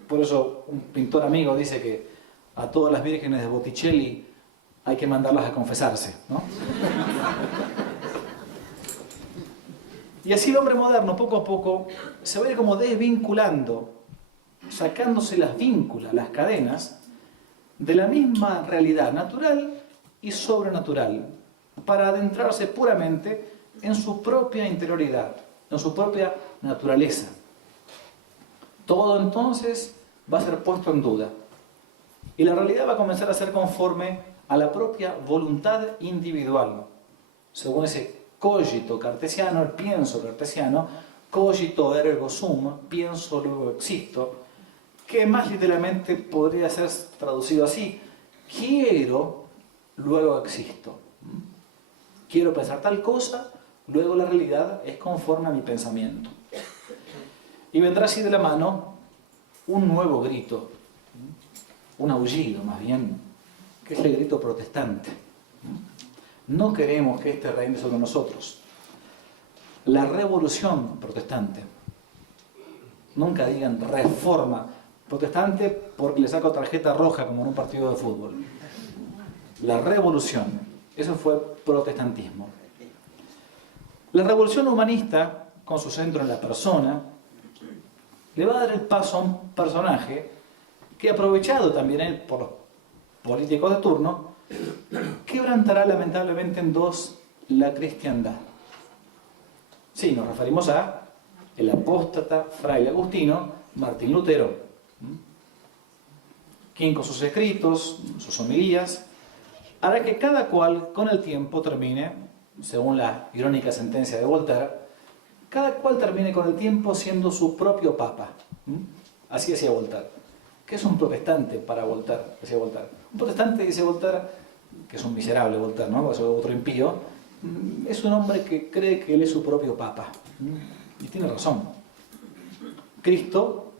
Por eso un pintor amigo dice que a todas las vírgenes de Botticelli hay que mandarlas a confesarse, ¿no? Y así el hombre moderno, poco a poco, se va a ir como desvinculando, sacándose las vínculas, las cadenas, de la misma realidad natural y sobrenatural, para adentrarse puramente en su propia interioridad, en su propia naturaleza. Todo entonces va a ser puesto en duda. Y la realidad va a comenzar a ser conforme a la propia voluntad individual, según ese cogito cartesiano, el pienso cartesiano, cogito ergo sum, pienso luego existo, que más literalmente podría ser traducido así: quiero, luego existo. Quiero pensar tal cosa, luego la realidad es conforme a mi pensamiento. Y vendrá así de la mano un nuevo grito, un aullido más bien, que es el grito protestante. No queremos que este reine sobre nosotros. La revolución protestante. Nunca digan reforma protestante porque le saco tarjeta roja como en un partido de fútbol. La revolución, eso fue protestantismo. La revolución humanista, con su centro en la persona, le va a dar el paso a un personaje que, aprovechado también él por los políticos de turno, quebrantará lamentablemente en dos la cristiandad. Sí, nos referimos a el apóstata fraile agustino Martín Lutero, quien con sus escritos, sus homilías, hará que cada cual con el tiempo termine, según la irónica sentencia de Voltaire, cada cual termine con el tiempo siendo su propio papa. Así decía Voltaire. ¿Qué es un protestante para Voltaire? Decía Voltaire. Un protestante, dice Voltaire, que es un miserable Voltaire, ¿no? Es otro impío, es un hombre que cree que él es su propio papa. Y tiene razón. Cristo,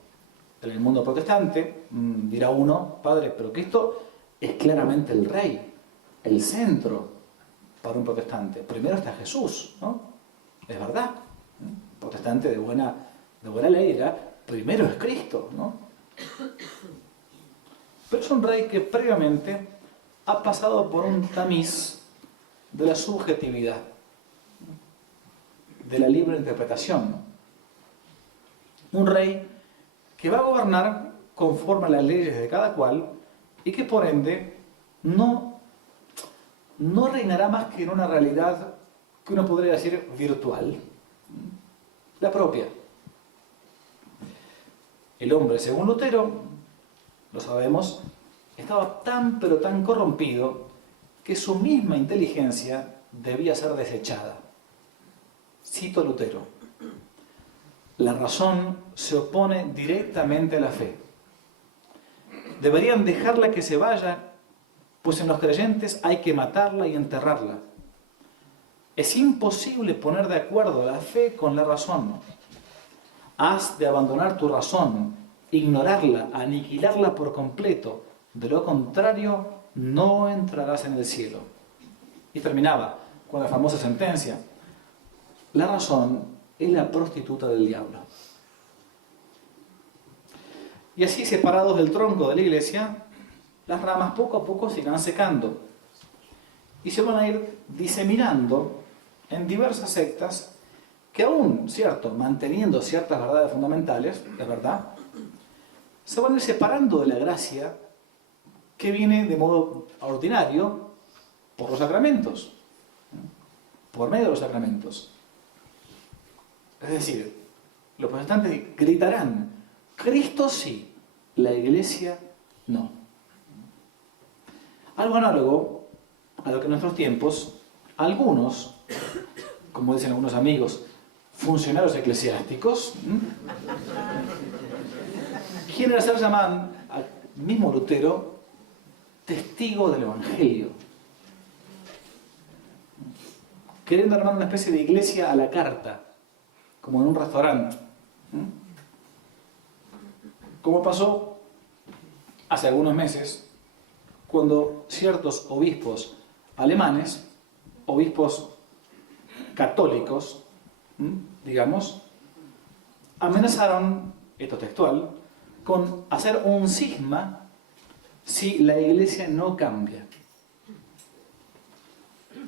en el mundo protestante, dirá uno: padre, pero Cristo es claramente el rey, el centro para un protestante. Primero está Jesús, ¿no? Es verdad. Protestante de buena ley dirá: primero es Cristo, ¿no? Pero es un rey que previamente ha pasado por un tamiz de la subjetividad, de la libre interpretación. Un rey que va a gobernar conforme a las leyes de cada cual y que por ende no reinará más que en una realidad que uno podría decir virtual, la propia. El hombre, según Lutero, lo sabemos, estaba tan pero tan corrompido que su misma inteligencia debía ser desechada. Cito a Lutero: la razón se opone directamente a la fe. Deberían dejarla que se vaya, pues en los creyentes hay que matarla y enterrarla. Es imposible poner de acuerdo la fe con la razón. Has de abandonar tu razón, ignorarla, aniquilarla por completo. De lo contrario, no entrarás en el cielo. Y terminaba con la famosa sentencia: la razón es la prostituta del diablo. Y así, separados del tronco de la iglesia, las ramas poco a poco se irán secando y se van a ir diseminando en diversas sectas que aún, cierto, manteniendo ciertas verdades fundamentales, es verdad, se van a ir separando de la gracia que viene de modo ordinario por los sacramentos, por medio de los sacramentos. Es decir, los protestantes gritarán: Cristo sí, la Iglesia no. Algo análogo a lo que en nuestros tiempos algunos como dicen algunos amigos, funcionarios eclesiásticos, quieren hacer llamar al mismo Lutero testigo del Evangelio, queriendo armar una especie de iglesia a la carta, como en un restaurante. Como pasó hace algunos meses, cuando ciertos obispos alemanes, obispos católicos, digamos, amenazaron, esto textual, con hacer un cisma si la iglesia no cambia.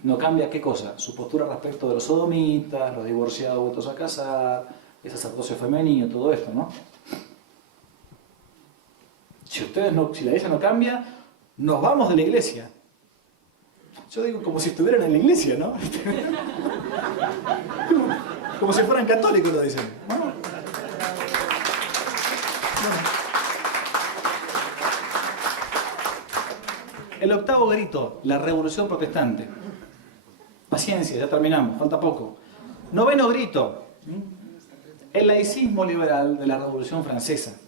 ¿No cambia qué cosa? Su postura respecto de los sodomitas, los divorciados vueltos a casar, el sacerdocio femenino, todo esto, ¿no? Si la iglesia no cambia, nos vamos de la iglesia. Yo digo como si estuvieran en la iglesia, ¿no? Como si fueran católicos, lo dicen. ¿No? El octavo grito, la revolución protestante. Paciencia, ya terminamos, falta poco. Noveno grito, el laicismo liberal de la Revolución Francesa.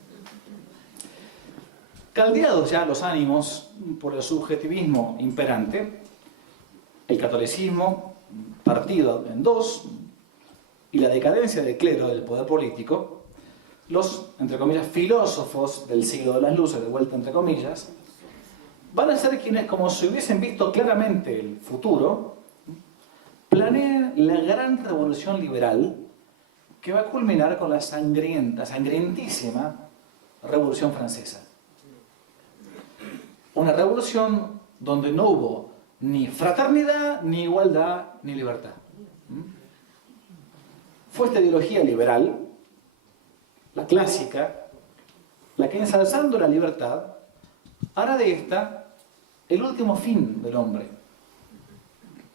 Caldeados ya los ánimos por el subjetivismo imperante, el catolicismo partido en dos y la decadencia del clero del poder político, los, entre comillas, filósofos del siglo de las luces, de vuelta entre comillas, van a ser quienes, como si hubiesen visto claramente el futuro, planean la gran revolución liberal que va a culminar con la sangrientísima Revolución Francesa. Una revolución donde no hubo ni fraternidad, ni igualdad, ni libertad. Fue esta ideología liberal, la clásica, la que ensalzando la libertad, hará de esta el último fin del hombre,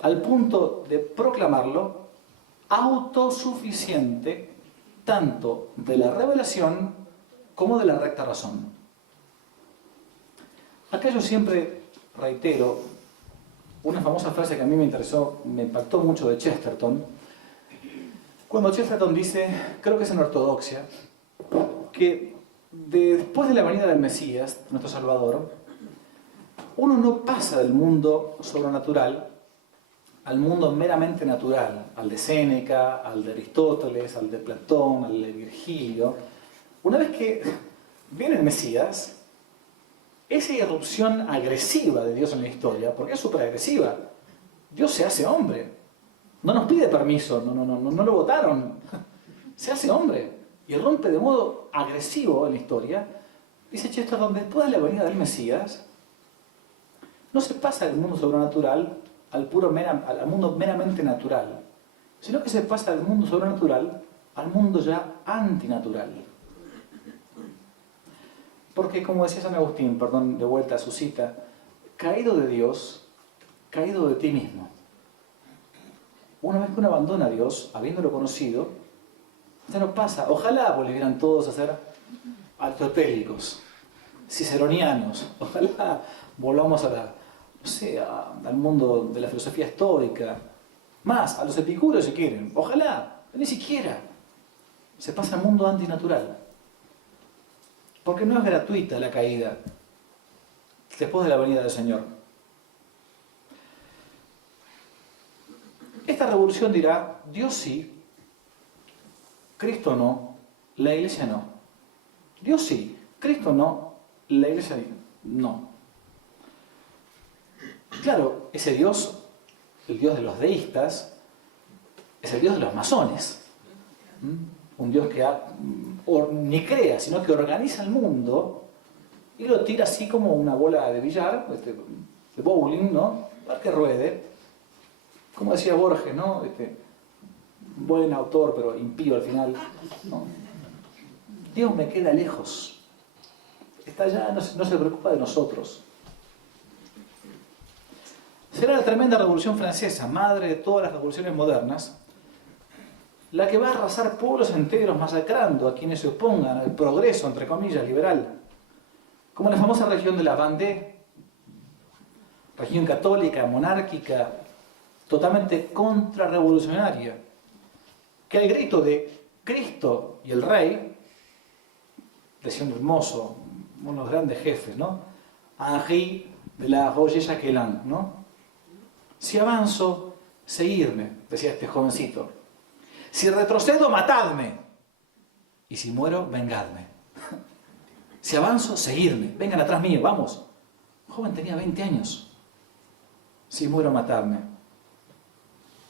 al punto de proclamarlo autosuficiente tanto de la revelación como de la recta razón. Acá yo siempre reitero una famosa frase que a mí me interesó, me impactó mucho de Chesterton, cuando Chesterton dice, creo que es en Ortodoxia, que después de la venida del Mesías, nuestro Salvador, uno no pasa del mundo sobrenatural al mundo meramente natural, al de Séneca, al de Aristóteles, al de Platón, al de Virgilio. Una vez que viene el Mesías, esa irrupción agresiva de Dios en la historia, porque es súper agresiva, Dios se hace hombre, no nos pide permiso, no lo votaron, se hace hombre y rompe de modo agresivo en la historia. Dice Chesterton, después de la venida del Mesías, no se pasa del mundo sobrenatural al mundo meramente natural, sino que se pasa del mundo sobrenatural al mundo ya antinatural. Porque, como decía San Agustín, de vuelta a su cita, caído de Dios, caído de ti mismo. Una vez que uno abandona a Dios, habiéndolo conocido, ya no pasa. Ojalá volvieran todos a ser aristotélicos, ciceronianos. Ojalá volvamos al mundo de la filosofía estoica. Más, a los epicúreos si quieren. Ojalá, ni siquiera. Se pasa al mundo antinatural. Porque no es gratuita la caída después de la venida del Señor. Esta revolución dirá, Dios sí, Cristo no, la Iglesia no. Dios sí, Cristo no, la Iglesia no. Claro, ese Dios, el Dios de los deístas, es el Dios de los masones. Un Dios que ni crea, sino que organiza el mundo y lo tira así como una bola de billar, de bowling, ¿no? Para que ruede. Como decía Borges, ¿no? Buen autor, pero impío al final, ¿no? Dios me queda lejos. Está allá, no se preocupa de nosotros. Será la tremenda Revolución Francesa, madre de todas las revoluciones modernas, la que va a arrasar pueblos enteros masacrando a quienes se opongan al progreso, entre comillas, liberal. Como la famosa región de la Vendée, región católica, monárquica, totalmente contrarrevolucionaria, que al grito de Cristo y el Rey, decía un hermoso, uno de los grandes jefes, ¿no? Henri de la Roger-Jacquelin, ¿no? Si avanzo, seguidme, decía este jovencito. Si retrocedo, matadme. Y si muero, vengadme. Si avanzo, seguidme. Vengan atrás mío, vamos. El joven tenía 20 años. Si muero, matadme.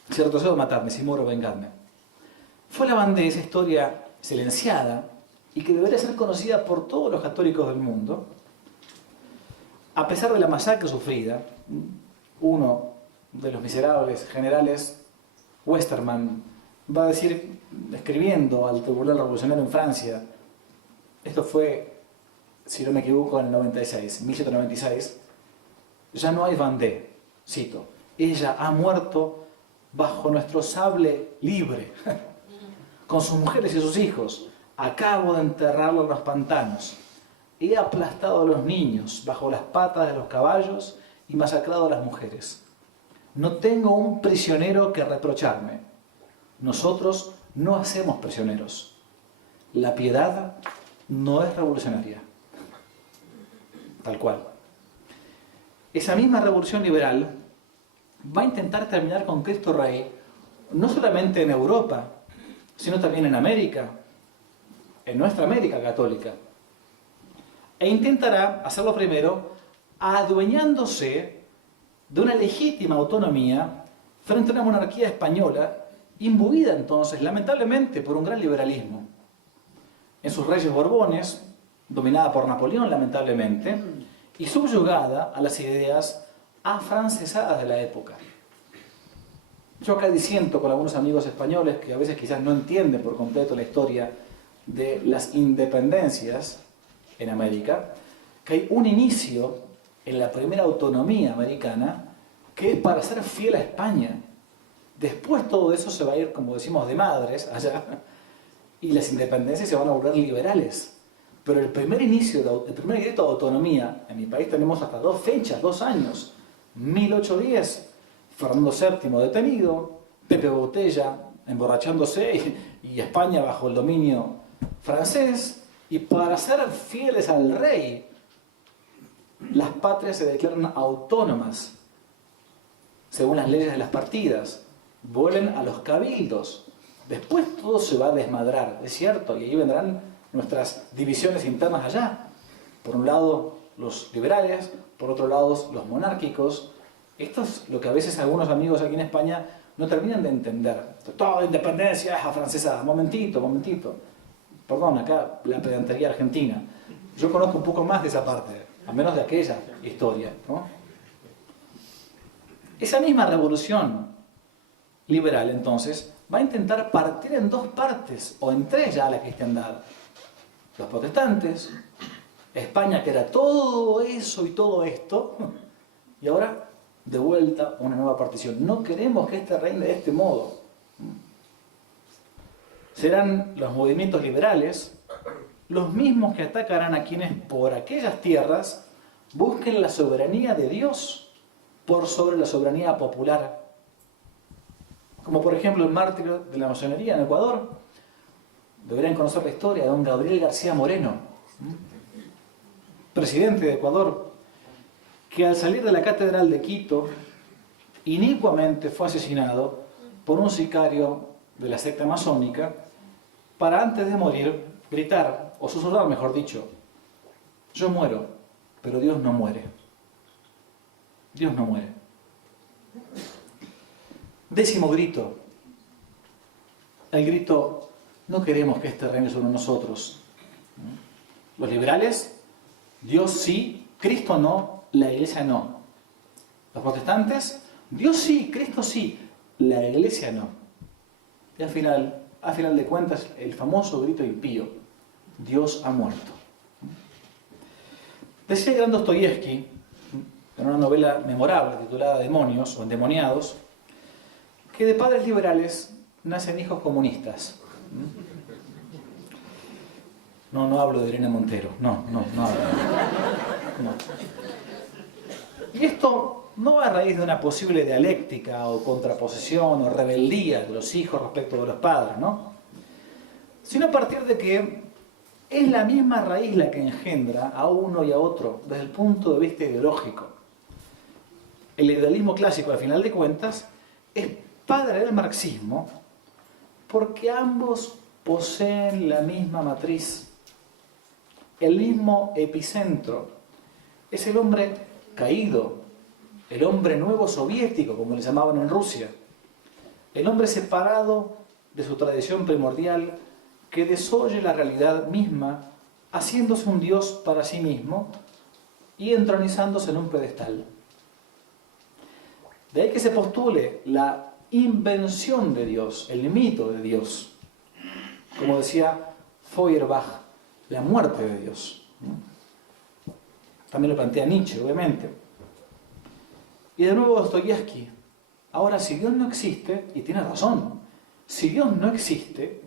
Si retrocedo, matadme. Si muero, vengadme. Fue la bandera, esa historia silenciada y que debería ser conocida por todos los católicos del mundo. A pesar de la masacre sufrida, uno de los miserables generales, Westermann, va a decir, escribiendo al Tribunal Revolucionario en Francia, esto fue, si no me equivoco, en el 96, 1796, ya no hay Vendée, cito, ella ha muerto bajo nuestro sable libre, con sus mujeres y sus hijos, acabo de enterrarlo en los pantanos, he aplastado a los niños bajo las patas de los caballos y masacrado a las mujeres. No tengo un prisionero que reprocharme. Nosotros no hacemos prisioneros. La piedad no es revolucionaria. Tal cual. Esa misma revolución liberal va a intentar terminar con Cristo Rey, no solamente en Europa, sino también en América, en nuestra América católica. E intentará hacerlo primero adueñándose de una legítima autonomía frente a una monarquía española imbuida entonces, lamentablemente, por un gran liberalismo. En sus reyes Borbones, dominada por Napoleón, lamentablemente, y subyugada a las ideas afrancesadas de la época. Yo acá disiento con algunos amigos españoles que a veces quizás no entienden por completo la historia de las independencias en América, que hay un inicio en la primera autonomía americana que es para ser fiel a España. Después todo eso se va a ir, como decimos, de madres allá, y las independencias se van a volver liberales. Pero el primer inicio, el primer grito de autonomía, en mi país tenemos hasta 2 fechas, 2 años. 1810, Fernando VII detenido, Pepe Botella emborrachándose y España bajo el dominio francés. Y para ser fieles al rey, las patrias se declaran autónomas, según las leyes de las partidas. Vuelven a los cabildos. Después todo se va a desmadrar, es cierto, y ahí vendrán nuestras divisiones internas allá. Por un lado los liberales, por otro lado los monárquicos. Esto es lo que a veces algunos amigos aquí en España no terminan de entender. Toda independencia es afrancesada. Momentito. Perdón, acá la pedantería argentina. Yo conozco un poco más de esa parte, al menos de aquella historia, ¿no? Esa misma revolución liberal, entonces, va a intentar partir en 2 partes, o en 3 ya, la cristiandad. Los protestantes, España, que era todo eso y todo esto, y ahora, de vuelta, una nueva partición. No queremos que este reine de este modo. Serán los movimientos liberales los mismos que atacarán a quienes por aquellas tierras busquen la soberanía de Dios por sobre la soberanía popular. Como por ejemplo el mártir de la masonería en Ecuador. Deberían conocer la historia de don Gabriel García Moreno, presidente de Ecuador, que al salir de la catedral de Quito, inicuamente fue asesinado por un sicario de la secta masónica para antes de morir gritar, o susurrar mejor dicho, yo muero, pero Dios no muere. Dios no muere. 10º grito. El grito, no queremos que este reine sobre nosotros. Los liberales, Dios sí, Cristo no, la iglesia no. Los protestantes, Dios sí, Cristo sí, la iglesia no. Y al final de cuentas, el famoso grito impío, Dios ha muerto. Decía el gran Dostoyevsky, en una novela memorable titulada Demonios o Endemoniados, que de padres liberales nacen hijos comunistas. No hablo de Irene Montero, no hablo. No. Y esto no a raíz de una posible dialéctica o contraposición o rebeldía de los hijos respecto de los padres, ¿no? Sino a partir de que es la misma raíz la que engendra a uno y a otro desde el punto de vista ideológico. El idealismo clásico, al final de cuentas, es padre del marxismo porque ambos poseen la misma matriz, el mismo epicentro. Es el hombre caído, el hombre nuevo soviético, como le llamaban en Rusia, el hombre separado de su tradición primordial que desoye la realidad misma, haciéndose un Dios para sí mismo y entronizándose en un pedestal. De ahí que se postule la invención de Dios, el mito de Dios. Como decía Feuerbach, la muerte de Dios. También lo plantea Nietzsche, obviamente. Y de nuevo Dostoyevsky. Ahora, si Dios no existe, y tiene razón, si Dios no existe,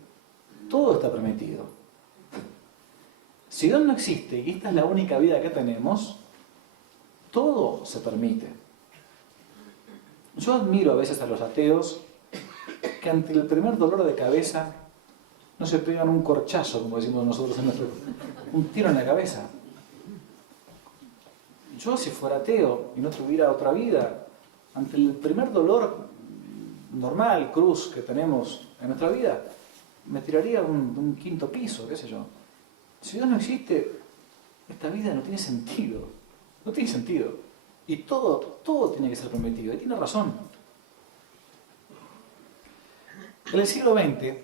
todo está permitido. Si Dios no existe, y esta es la única vida que tenemos, todo se permite. Yo admiro a veces a los ateos que ante el primer dolor de cabeza no se pegan un corchazo, como decimos nosotros en nuestro... un tiro en la cabeza. Yo, si fuera ateo y no tuviera otra vida, ante el primer dolor normal, cruz, que tenemos en nuestra vida, me tiraría de un quinto piso, qué sé yo. Si Dios no existe, esta vida no tiene sentido. No tiene sentido. Y todo tiene que ser permitido. Y tiene razón. En el siglo XX,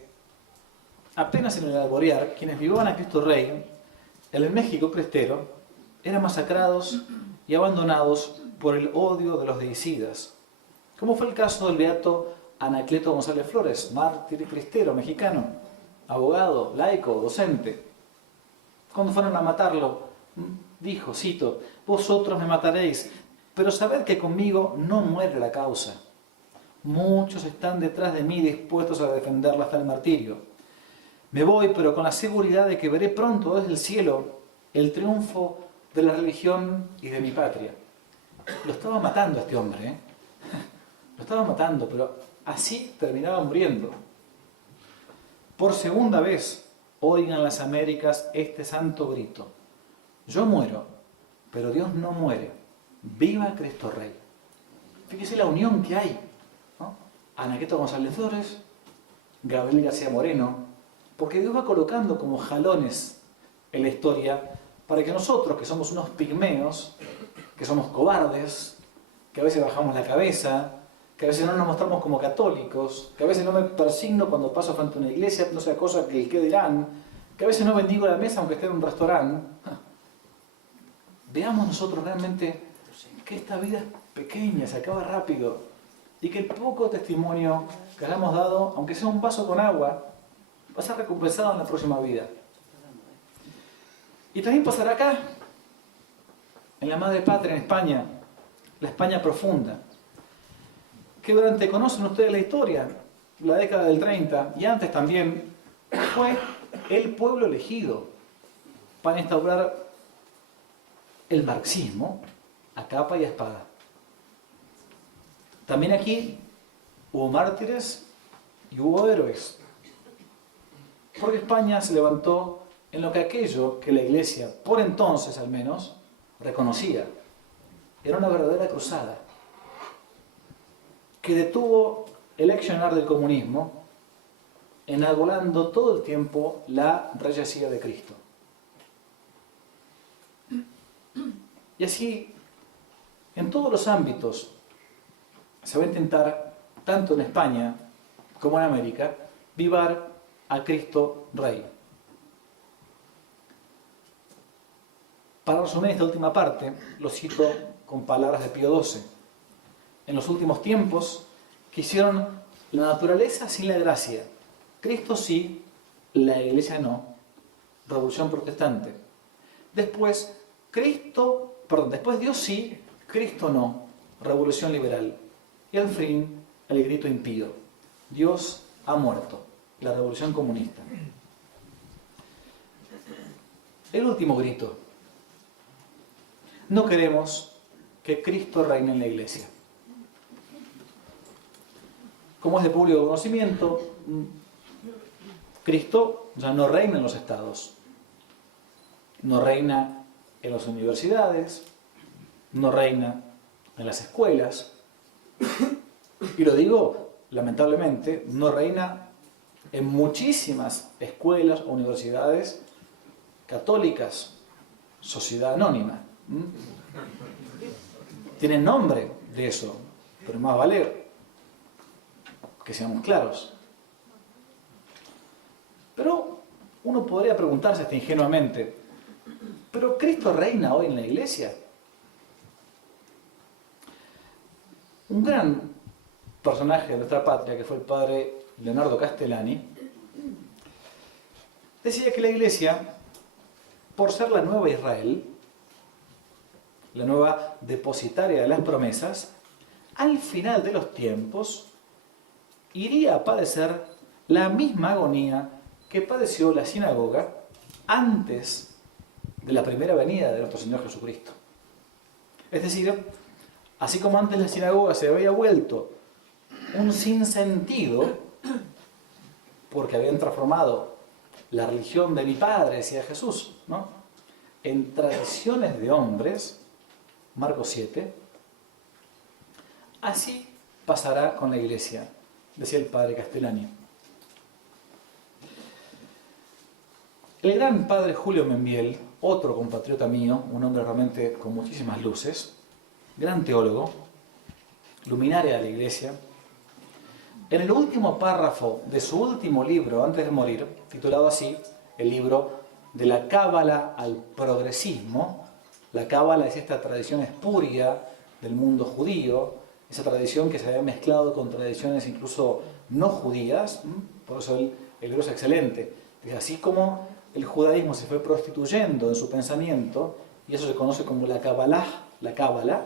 apenas en el alborear, quienes vivían a Cristo Rey, en el México cristero, eran masacrados y abandonados por el odio de los deicidas. Como fue el caso del beato Anacleto González Flores, mártir cristero mexicano, abogado, laico, docente. Cuando fueron a matarlo, dijo, cito, vosotros me mataréis, pero sabed que conmigo no muere la causa. Muchos están detrás de mí dispuestos a defenderla hasta el martirio. Me voy, pero con la seguridad de que veré pronto desde el cielo el triunfo de la religión y de mi patria. Lo estaba matando a este hombre, ¿eh? Lo estaba matando, pero así terminaba muriendo. Por segunda vez, oigan las Américas este santo grito. Yo muero, pero Dios no muere. ¡Viva Cristo Rey! Fíjese la unión que hay, ¿no? Anacleto González Flores, Gabriel García Moreno, porque Dios va colocando como jalones en la historia para que nosotros, que somos unos pigmeos, que somos cobardes, que a veces bajamos la cabeza, que a veces no nos mostramos como católicos, que a veces no me persigno cuando paso frente a una iglesia, no sea cosa que el qué dirán, que a veces no bendigo la mesa aunque esté en un restaurante. Veamos nosotros realmente que esta vida es pequeña, se acaba rápido, y que el poco testimonio que hayamos dado, aunque sea un vaso con agua, va a ser recompensado en la próxima vida. Y también pasará acá, en la madre patria, en España, la España profunda, que durante, conocen ustedes la historia, la década del 30 y antes también, fue el pueblo elegido para instaurar el marxismo a capa y a espada. También aquí hubo mártires y hubo héroes, porque España se levantó en lo que aquello que la Iglesia, por entonces al menos, reconocía. Era una verdadera cruzada que detuvo el accionar del comunismo, enarbolando todo el tiempo la reyesía de Cristo. Y así, en todos los ámbitos, se va a intentar, tanto en España como en América, vivar a Cristo Rey. Para resumir esta última parte, lo cito con palabras de Pío XII. En los últimos tiempos, quisieron la naturaleza sin la gracia. Cristo sí, la Iglesia no. Revolución protestante. Después Dios sí, Cristo no. Revolución liberal. Y al fin, el grito impío. Dios ha muerto. La revolución comunista. El último grito. No queremos que Cristo reine en la iglesia. Como es de público conocimiento, Cristo ya no reina en los estados, no reina en las universidades, no reina en las escuelas, y lo digo lamentablemente, no reina en muchísimas escuelas o universidades católicas, sociedad anónima. Tienen nombre de eso, pero más vale que seamos claros. Pero uno podría preguntarse hasta ingenuamente, ¿pero Cristo reina hoy en la iglesia? Un gran personaje de nuestra patria, que fue el padre Leonardo Castellani, decía que la iglesia, por ser la nueva Israel, la nueva depositaria de las promesas, al final de los tiempos iría a padecer la misma agonía que padeció la sinagoga antes de la primera venida de nuestro Señor Jesucristo. Es decir, así como antes la sinagoga se había vuelto un sinsentido, porque habían transformado la religión de mi padre, decía Jesús, ¿no?, en tradiciones de hombres, Marcos 7, así pasará con la iglesia, decía el padre Castellani. El gran padre Julio Membiel, otro compatriota mío, un hombre realmente con muchísimas luces, gran teólogo, luminaria de la iglesia, en el último párrafo de su último libro antes de morir, titulado así, el libro de la cábala al progresismo. La cábala es esta tradición espuria del mundo judío, esa tradición que se había mezclado con tradiciones incluso no judías, por eso el libro es excelente. Así como el judaísmo se fue prostituyendo en su pensamiento, y eso se conoce como la cábala,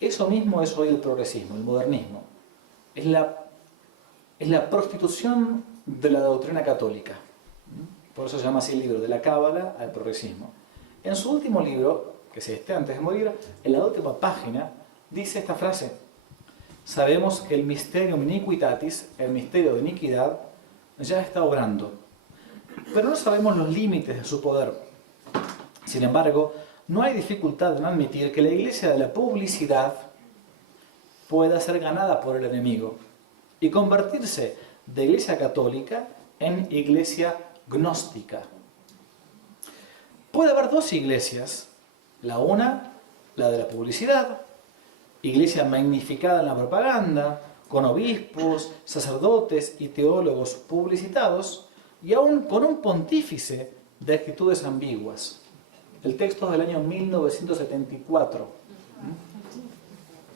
eso mismo es hoy el progresismo, el modernismo. Es la prostitución de la doctrina católica. Por eso se llama así el libro, de la cábala al progresismo. En su último libro, que es este, antes de morir, en la última página, dice esta frase: sabemos que el mysterium iniquitatis, el misterio de iniquidad, ya está obrando, pero no sabemos los límites de su poder. Sin embargo, no hay dificultad en admitir que la iglesia de la publicidad pueda ser ganada por el enemigo y convertirse de iglesia católica en iglesia gnóstica. Puede haber dos iglesias, la una, la de la publicidad, iglesia magnificada en la propaganda, con obispos, sacerdotes y teólogos publicitados, y aún con un pontífice de actitudes ambiguas. El texto es del año 1974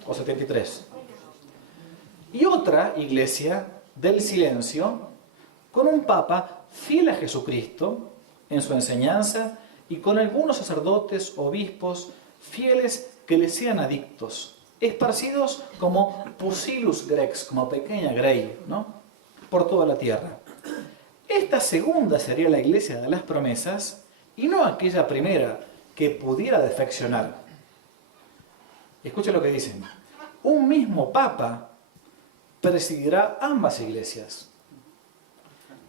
o 73. Y otra iglesia del silencio, con un papa fiel a Jesucristo en su enseñanza y con algunos sacerdotes, obispos, fieles que le sean adictos, esparcidos como Pusillus grex, como pequeña grey, ¿no?, por toda la tierra. Esta segunda sería la iglesia de las promesas y no aquella primera que pudiera defeccionar. Escuchen lo que dicen. Un mismo papa presidirá ambas iglesias,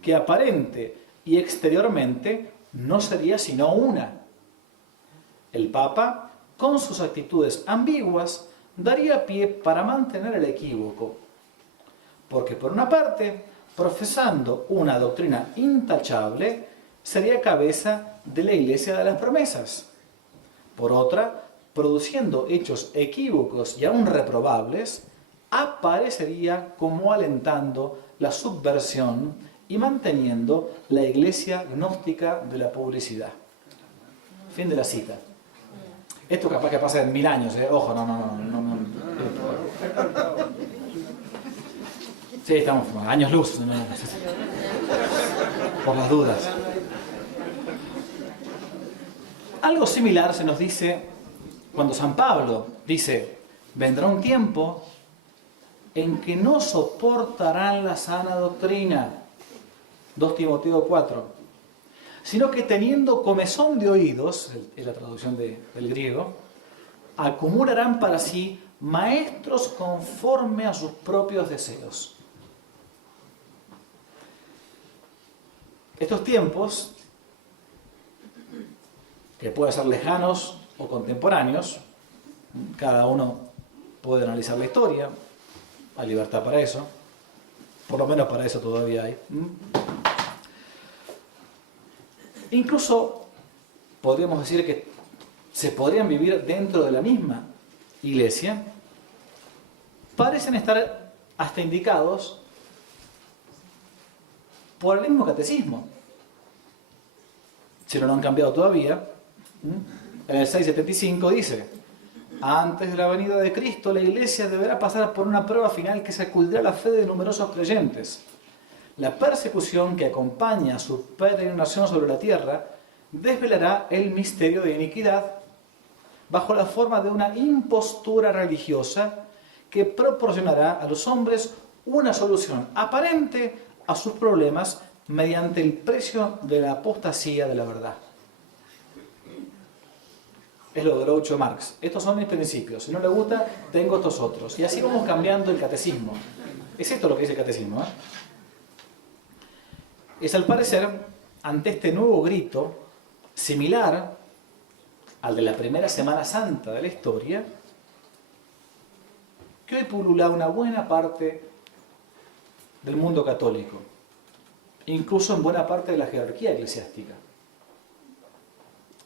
que aparente y exteriormente no sería sino una. El papa, con sus actitudes ambiguas, daría pie para mantener el equívoco, porque por una parte, profesando una doctrina intachable, sería cabeza de la iglesia de las promesas. Por otra, produciendo hechos equívocos y aún reprobables, aparecería como alentando la subversión y manteniendo la iglesia gnóstica de la publicidad. Fin de la cita. Esto capaz que pasa en 1000 años, ¿eh? Ojo, no. Sí, estamos a años luz, por las dudas. Algo similar se nos dice cuando San Pablo dice: vendrá un tiempo en que no soportarán la sana doctrina, 2 Timoteo 4, sino que teniendo comezón de oídos, es la traducción del griego, acumularán para sí maestros conforme a sus propios deseos. Estos tiempos, que pueden ser lejanos o contemporáneos, cada uno puede analizar la historia, hay libertad para eso, por lo menos para eso todavía hay. Incluso podríamos decir que se podrían vivir dentro de la misma iglesia, parecen estar hasta indicados por el mismo catecismo. Si no lo han cambiado todavía, en el 675 dice: antes de la venida de Cristo, la iglesia deberá pasar por una prueba final que sacudirá la fe de numerosos creyentes. La persecución que acompaña a su peregrinación sobre la tierra desvelará el misterio de iniquidad bajo la forma de una impostura religiosa que proporcionará a los hombres una solución aparente a sus problemas mediante el precio de la apostasía de la verdad. Es lo de Groucho Marx. Estos son mis principios. Si no le gusta, tengo estos otros. Y así vamos cambiando el catecismo. Es esto lo que dice el catecismo, ¿eh? Es al parecer, ante este nuevo grito, similar al de la primera Semana Santa de la historia, que hoy pulula una buena parte del mundo católico, incluso en buena parte de la jerarquía eclesiástica.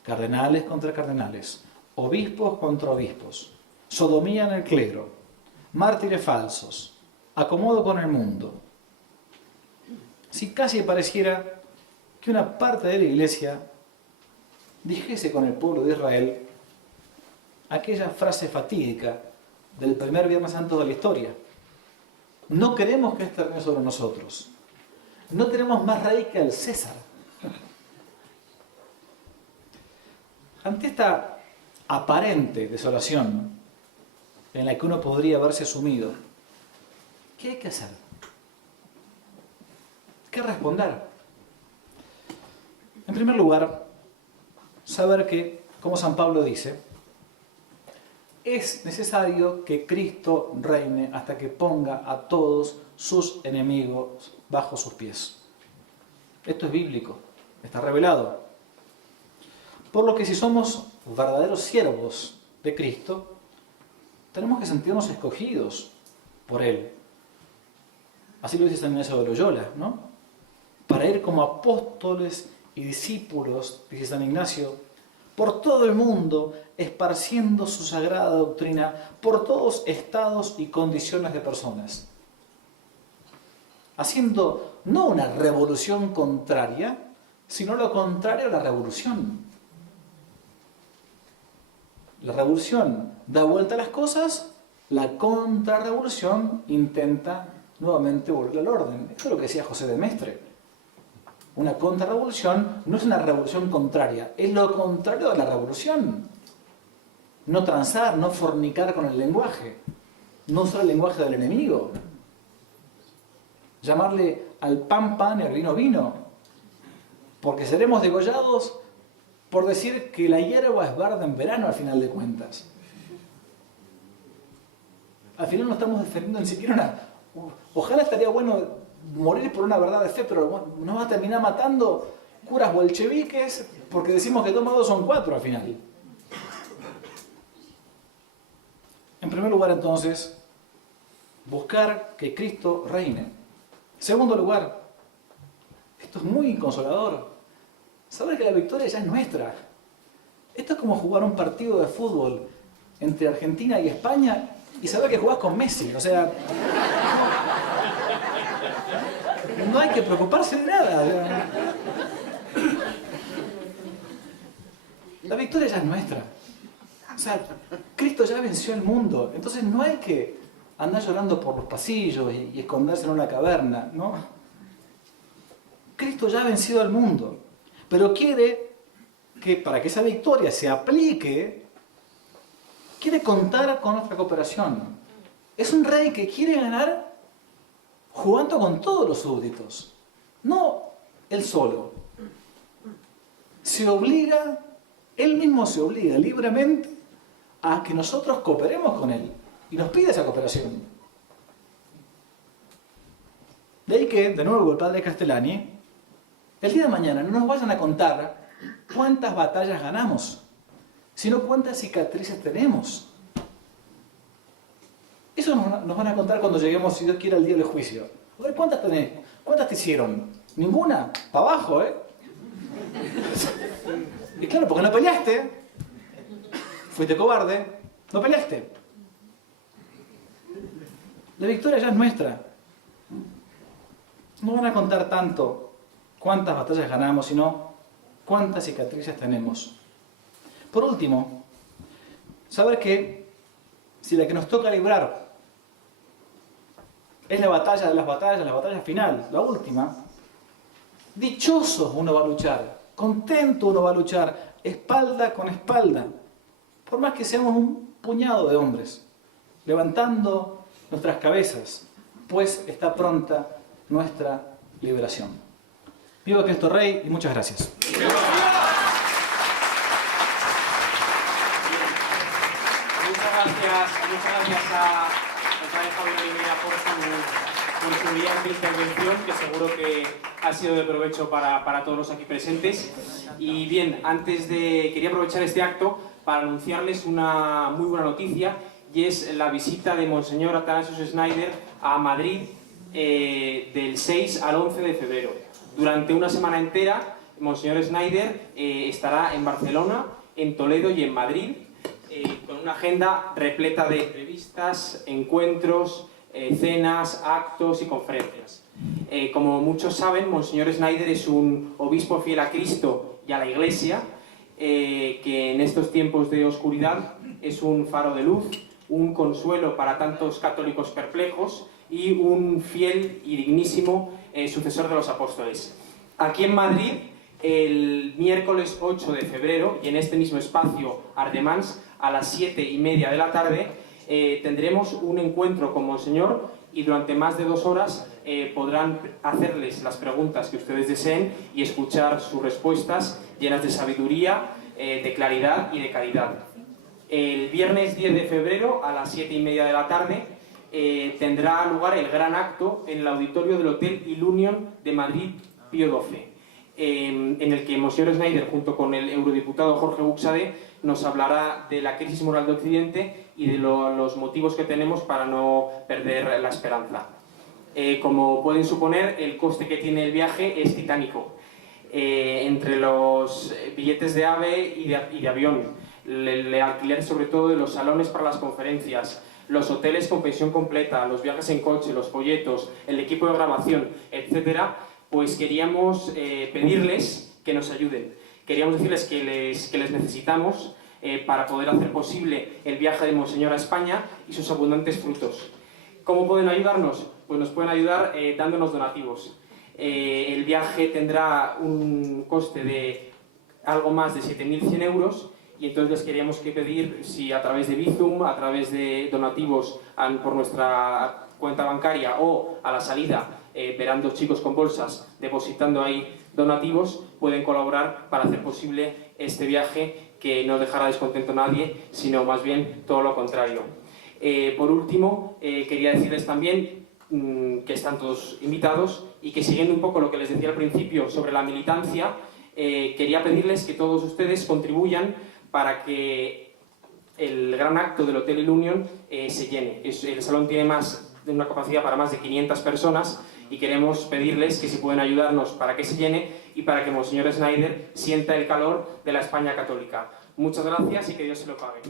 Cardenales contra cardenales, obispos contra obispos, sodomía en el clero, mártires falsos, acomodo con el mundo. Si casi pareciera que una parte de la iglesia dijese con el pueblo de Israel aquella frase fatídica del primer Viernes Santo de la historia: no queremos que este reine sobre nosotros, no tenemos más rey que el César. Ante esta aparente desolación en la que uno podría verse sumido, ¿qué hay que hacer? ¿Qué responder? En primer lugar, saber que, como San Pablo dice, es necesario que Cristo reine hasta que ponga a todos sus enemigos bajo sus pies. Esto es bíblico, está revelado. Por lo que si somos verdaderos siervos de Cristo, tenemos que sentirnos escogidos por Él. Así lo dice San Ignacio de Loyola, ¿no? Para ir como apóstoles y discípulos, dice San Ignacio, por todo el mundo, esparciendo su sagrada doctrina por todos estados y condiciones de personas. Haciendo no una revolución contraria, sino lo contrario a la revolución. La revolución da vuelta a las cosas, la contrarrevolución intenta nuevamente volver al orden. Esto es lo que decía José de Maistre. Una contrarrevolución no es una revolución contraria, es lo contrario de la revolución. No transar, no fornicar con el lenguaje, no usar el lenguaje del enemigo, llamarle al pan pan y al vino vino, porque seremos degollados por decir que la hierba es verde en verano al final de cuentas. Al final no estamos defendiendo ni siquiera una... Ojalá estaría bueno morir por una verdad de fe, pero bueno, nos va a terminar matando curas bolcheviques porque decimos que 2 más 2 son 4 al final. En primer lugar, entonces, buscar que Cristo reine. En segundo lugar, esto es muy consolador, saber que la victoria ya es nuestra. Esto es como jugar un partido de fútbol entre Argentina y España y saber que jugás con Messi. O sea, no hay que preocuparse de nada. La victoria ya es nuestra. O sea, Cristo ya venció el mundo. Entonces no hay que andar llorando por los pasillos y esconderse en una caverna, ¿no? Cristo ya ha vencido al mundo. Pero quiere que para que esa victoria se aplique, quiere contar con nuestra cooperación. Es un rey que quiere ganar jugando con todos los súbditos, no él solo. Se obliga, él mismo se obliga libremente a que nosotros cooperemos con él. Y nos pide esa cooperación. De ahí que, de nuevo, el padre Castellani, el día de mañana no nos vayan a contar cuántas batallas ganamos, sino cuántas cicatrices tenemos. Eso nos van a contar cuando lleguemos, si Dios quiere, al día del juicio. A ver, ¿cuántas tenés? ¿Cuántas te hicieron? Ninguna. Para abajo, ¿eh? Y claro, porque no peleaste. Fuiste cobarde. No peleaste. La victoria ya es nuestra. No van a contar tanto cuántas batallas ganamos, sino cuántas cicatrices tenemos. Por último, saber que si la que nos toca librar es la batalla de las batallas, la batalla final, la última, dichoso uno va a luchar, contento uno va a luchar, espalda con espalda, por más que seamos un puñado de hombres, levantando nuestras cabezas, pues está pronta nuestra liberación. Viva Cristo Rey y muchas gracias. Muchas gracias al padre Javier Olivera por su brillante intervención, que seguro que ha sido de provecho para todos los aquí presentes. Y bien, quería aprovechar este acto para anunciarles una muy buena noticia, y es la visita de Monseñor Athanasius Schneider a Madrid del 6 al 11 de febrero. Durante una semana entera, Monseñor Schneider estará en Barcelona, en Toledo y en Madrid, con una agenda repleta de entrevistas, encuentros, cenas, actos y conferencias. Como muchos saben, Monseñor Schneider es un obispo fiel a Cristo y a la Iglesia, que en estos tiempos de oscuridad es un faro de luz, un consuelo para tantos católicos perplejos y un fiel y dignísimo sucesor de los apóstoles. Aquí en Madrid, el miércoles 8 de febrero, y en este mismo espacio Ardemans, a las 7:30 de la tarde, tendremos un encuentro con Monseñor, y durante más de 2 horas podrán hacerles las preguntas que ustedes deseen y escuchar sus respuestas llenas de sabiduría, de claridad y de caridad. El viernes 10 de febrero, a las 7:30 de la tarde, tendrá lugar el gran acto en el auditorio del Hotel Ilunion de Madrid, Pío XII, en el que Monseñor Schneider, junto con el eurodiputado Jorge Buxade, nos hablará de la crisis moral de Occidente y de los motivos que tenemos para no perder la esperanza. Como pueden suponer, el coste que tiene el viaje es titánico. Entre los billetes de AVE y de avión, el alquiler sobre todo de los salones para las conferencias, los hoteles con pensión completa, los viajes en coche, los folletos, el equipo de grabación, etcétera, pues queríamos pedirles que nos ayuden. Queríamos decirles que les necesitamos para poder hacer posible el viaje de Monseñor a España y sus abundantes frutos. ¿Cómo pueden ayudarnos? Pues nos pueden ayudar dándonos donativos. El viaje tendrá un coste de algo más de 7.100 euros, y entonces les queríamos pedir si a través de Bizum, a través de donativos por nuestra cuenta bancaria, o a la salida verán 2 chicos con bolsas depositando ahí donativos, pueden colaborar para hacer posible este viaje, que no dejará descontento a nadie, sino más bien todo lo contrario. Por último, quería decirles también que están todos invitados, y que, siguiendo un poco lo que les decía al principio sobre la militancia, quería pedirles que todos ustedes contribuyan para que el gran acto del Hotel Ilunion se llene. El salón tiene una capacidad para más de 500 personas, y queremos pedirles que si pueden ayudarnos para que se llene y para que Monseñor Schneider sienta el calor de la España católica. Muchas gracias y que Dios se lo pague.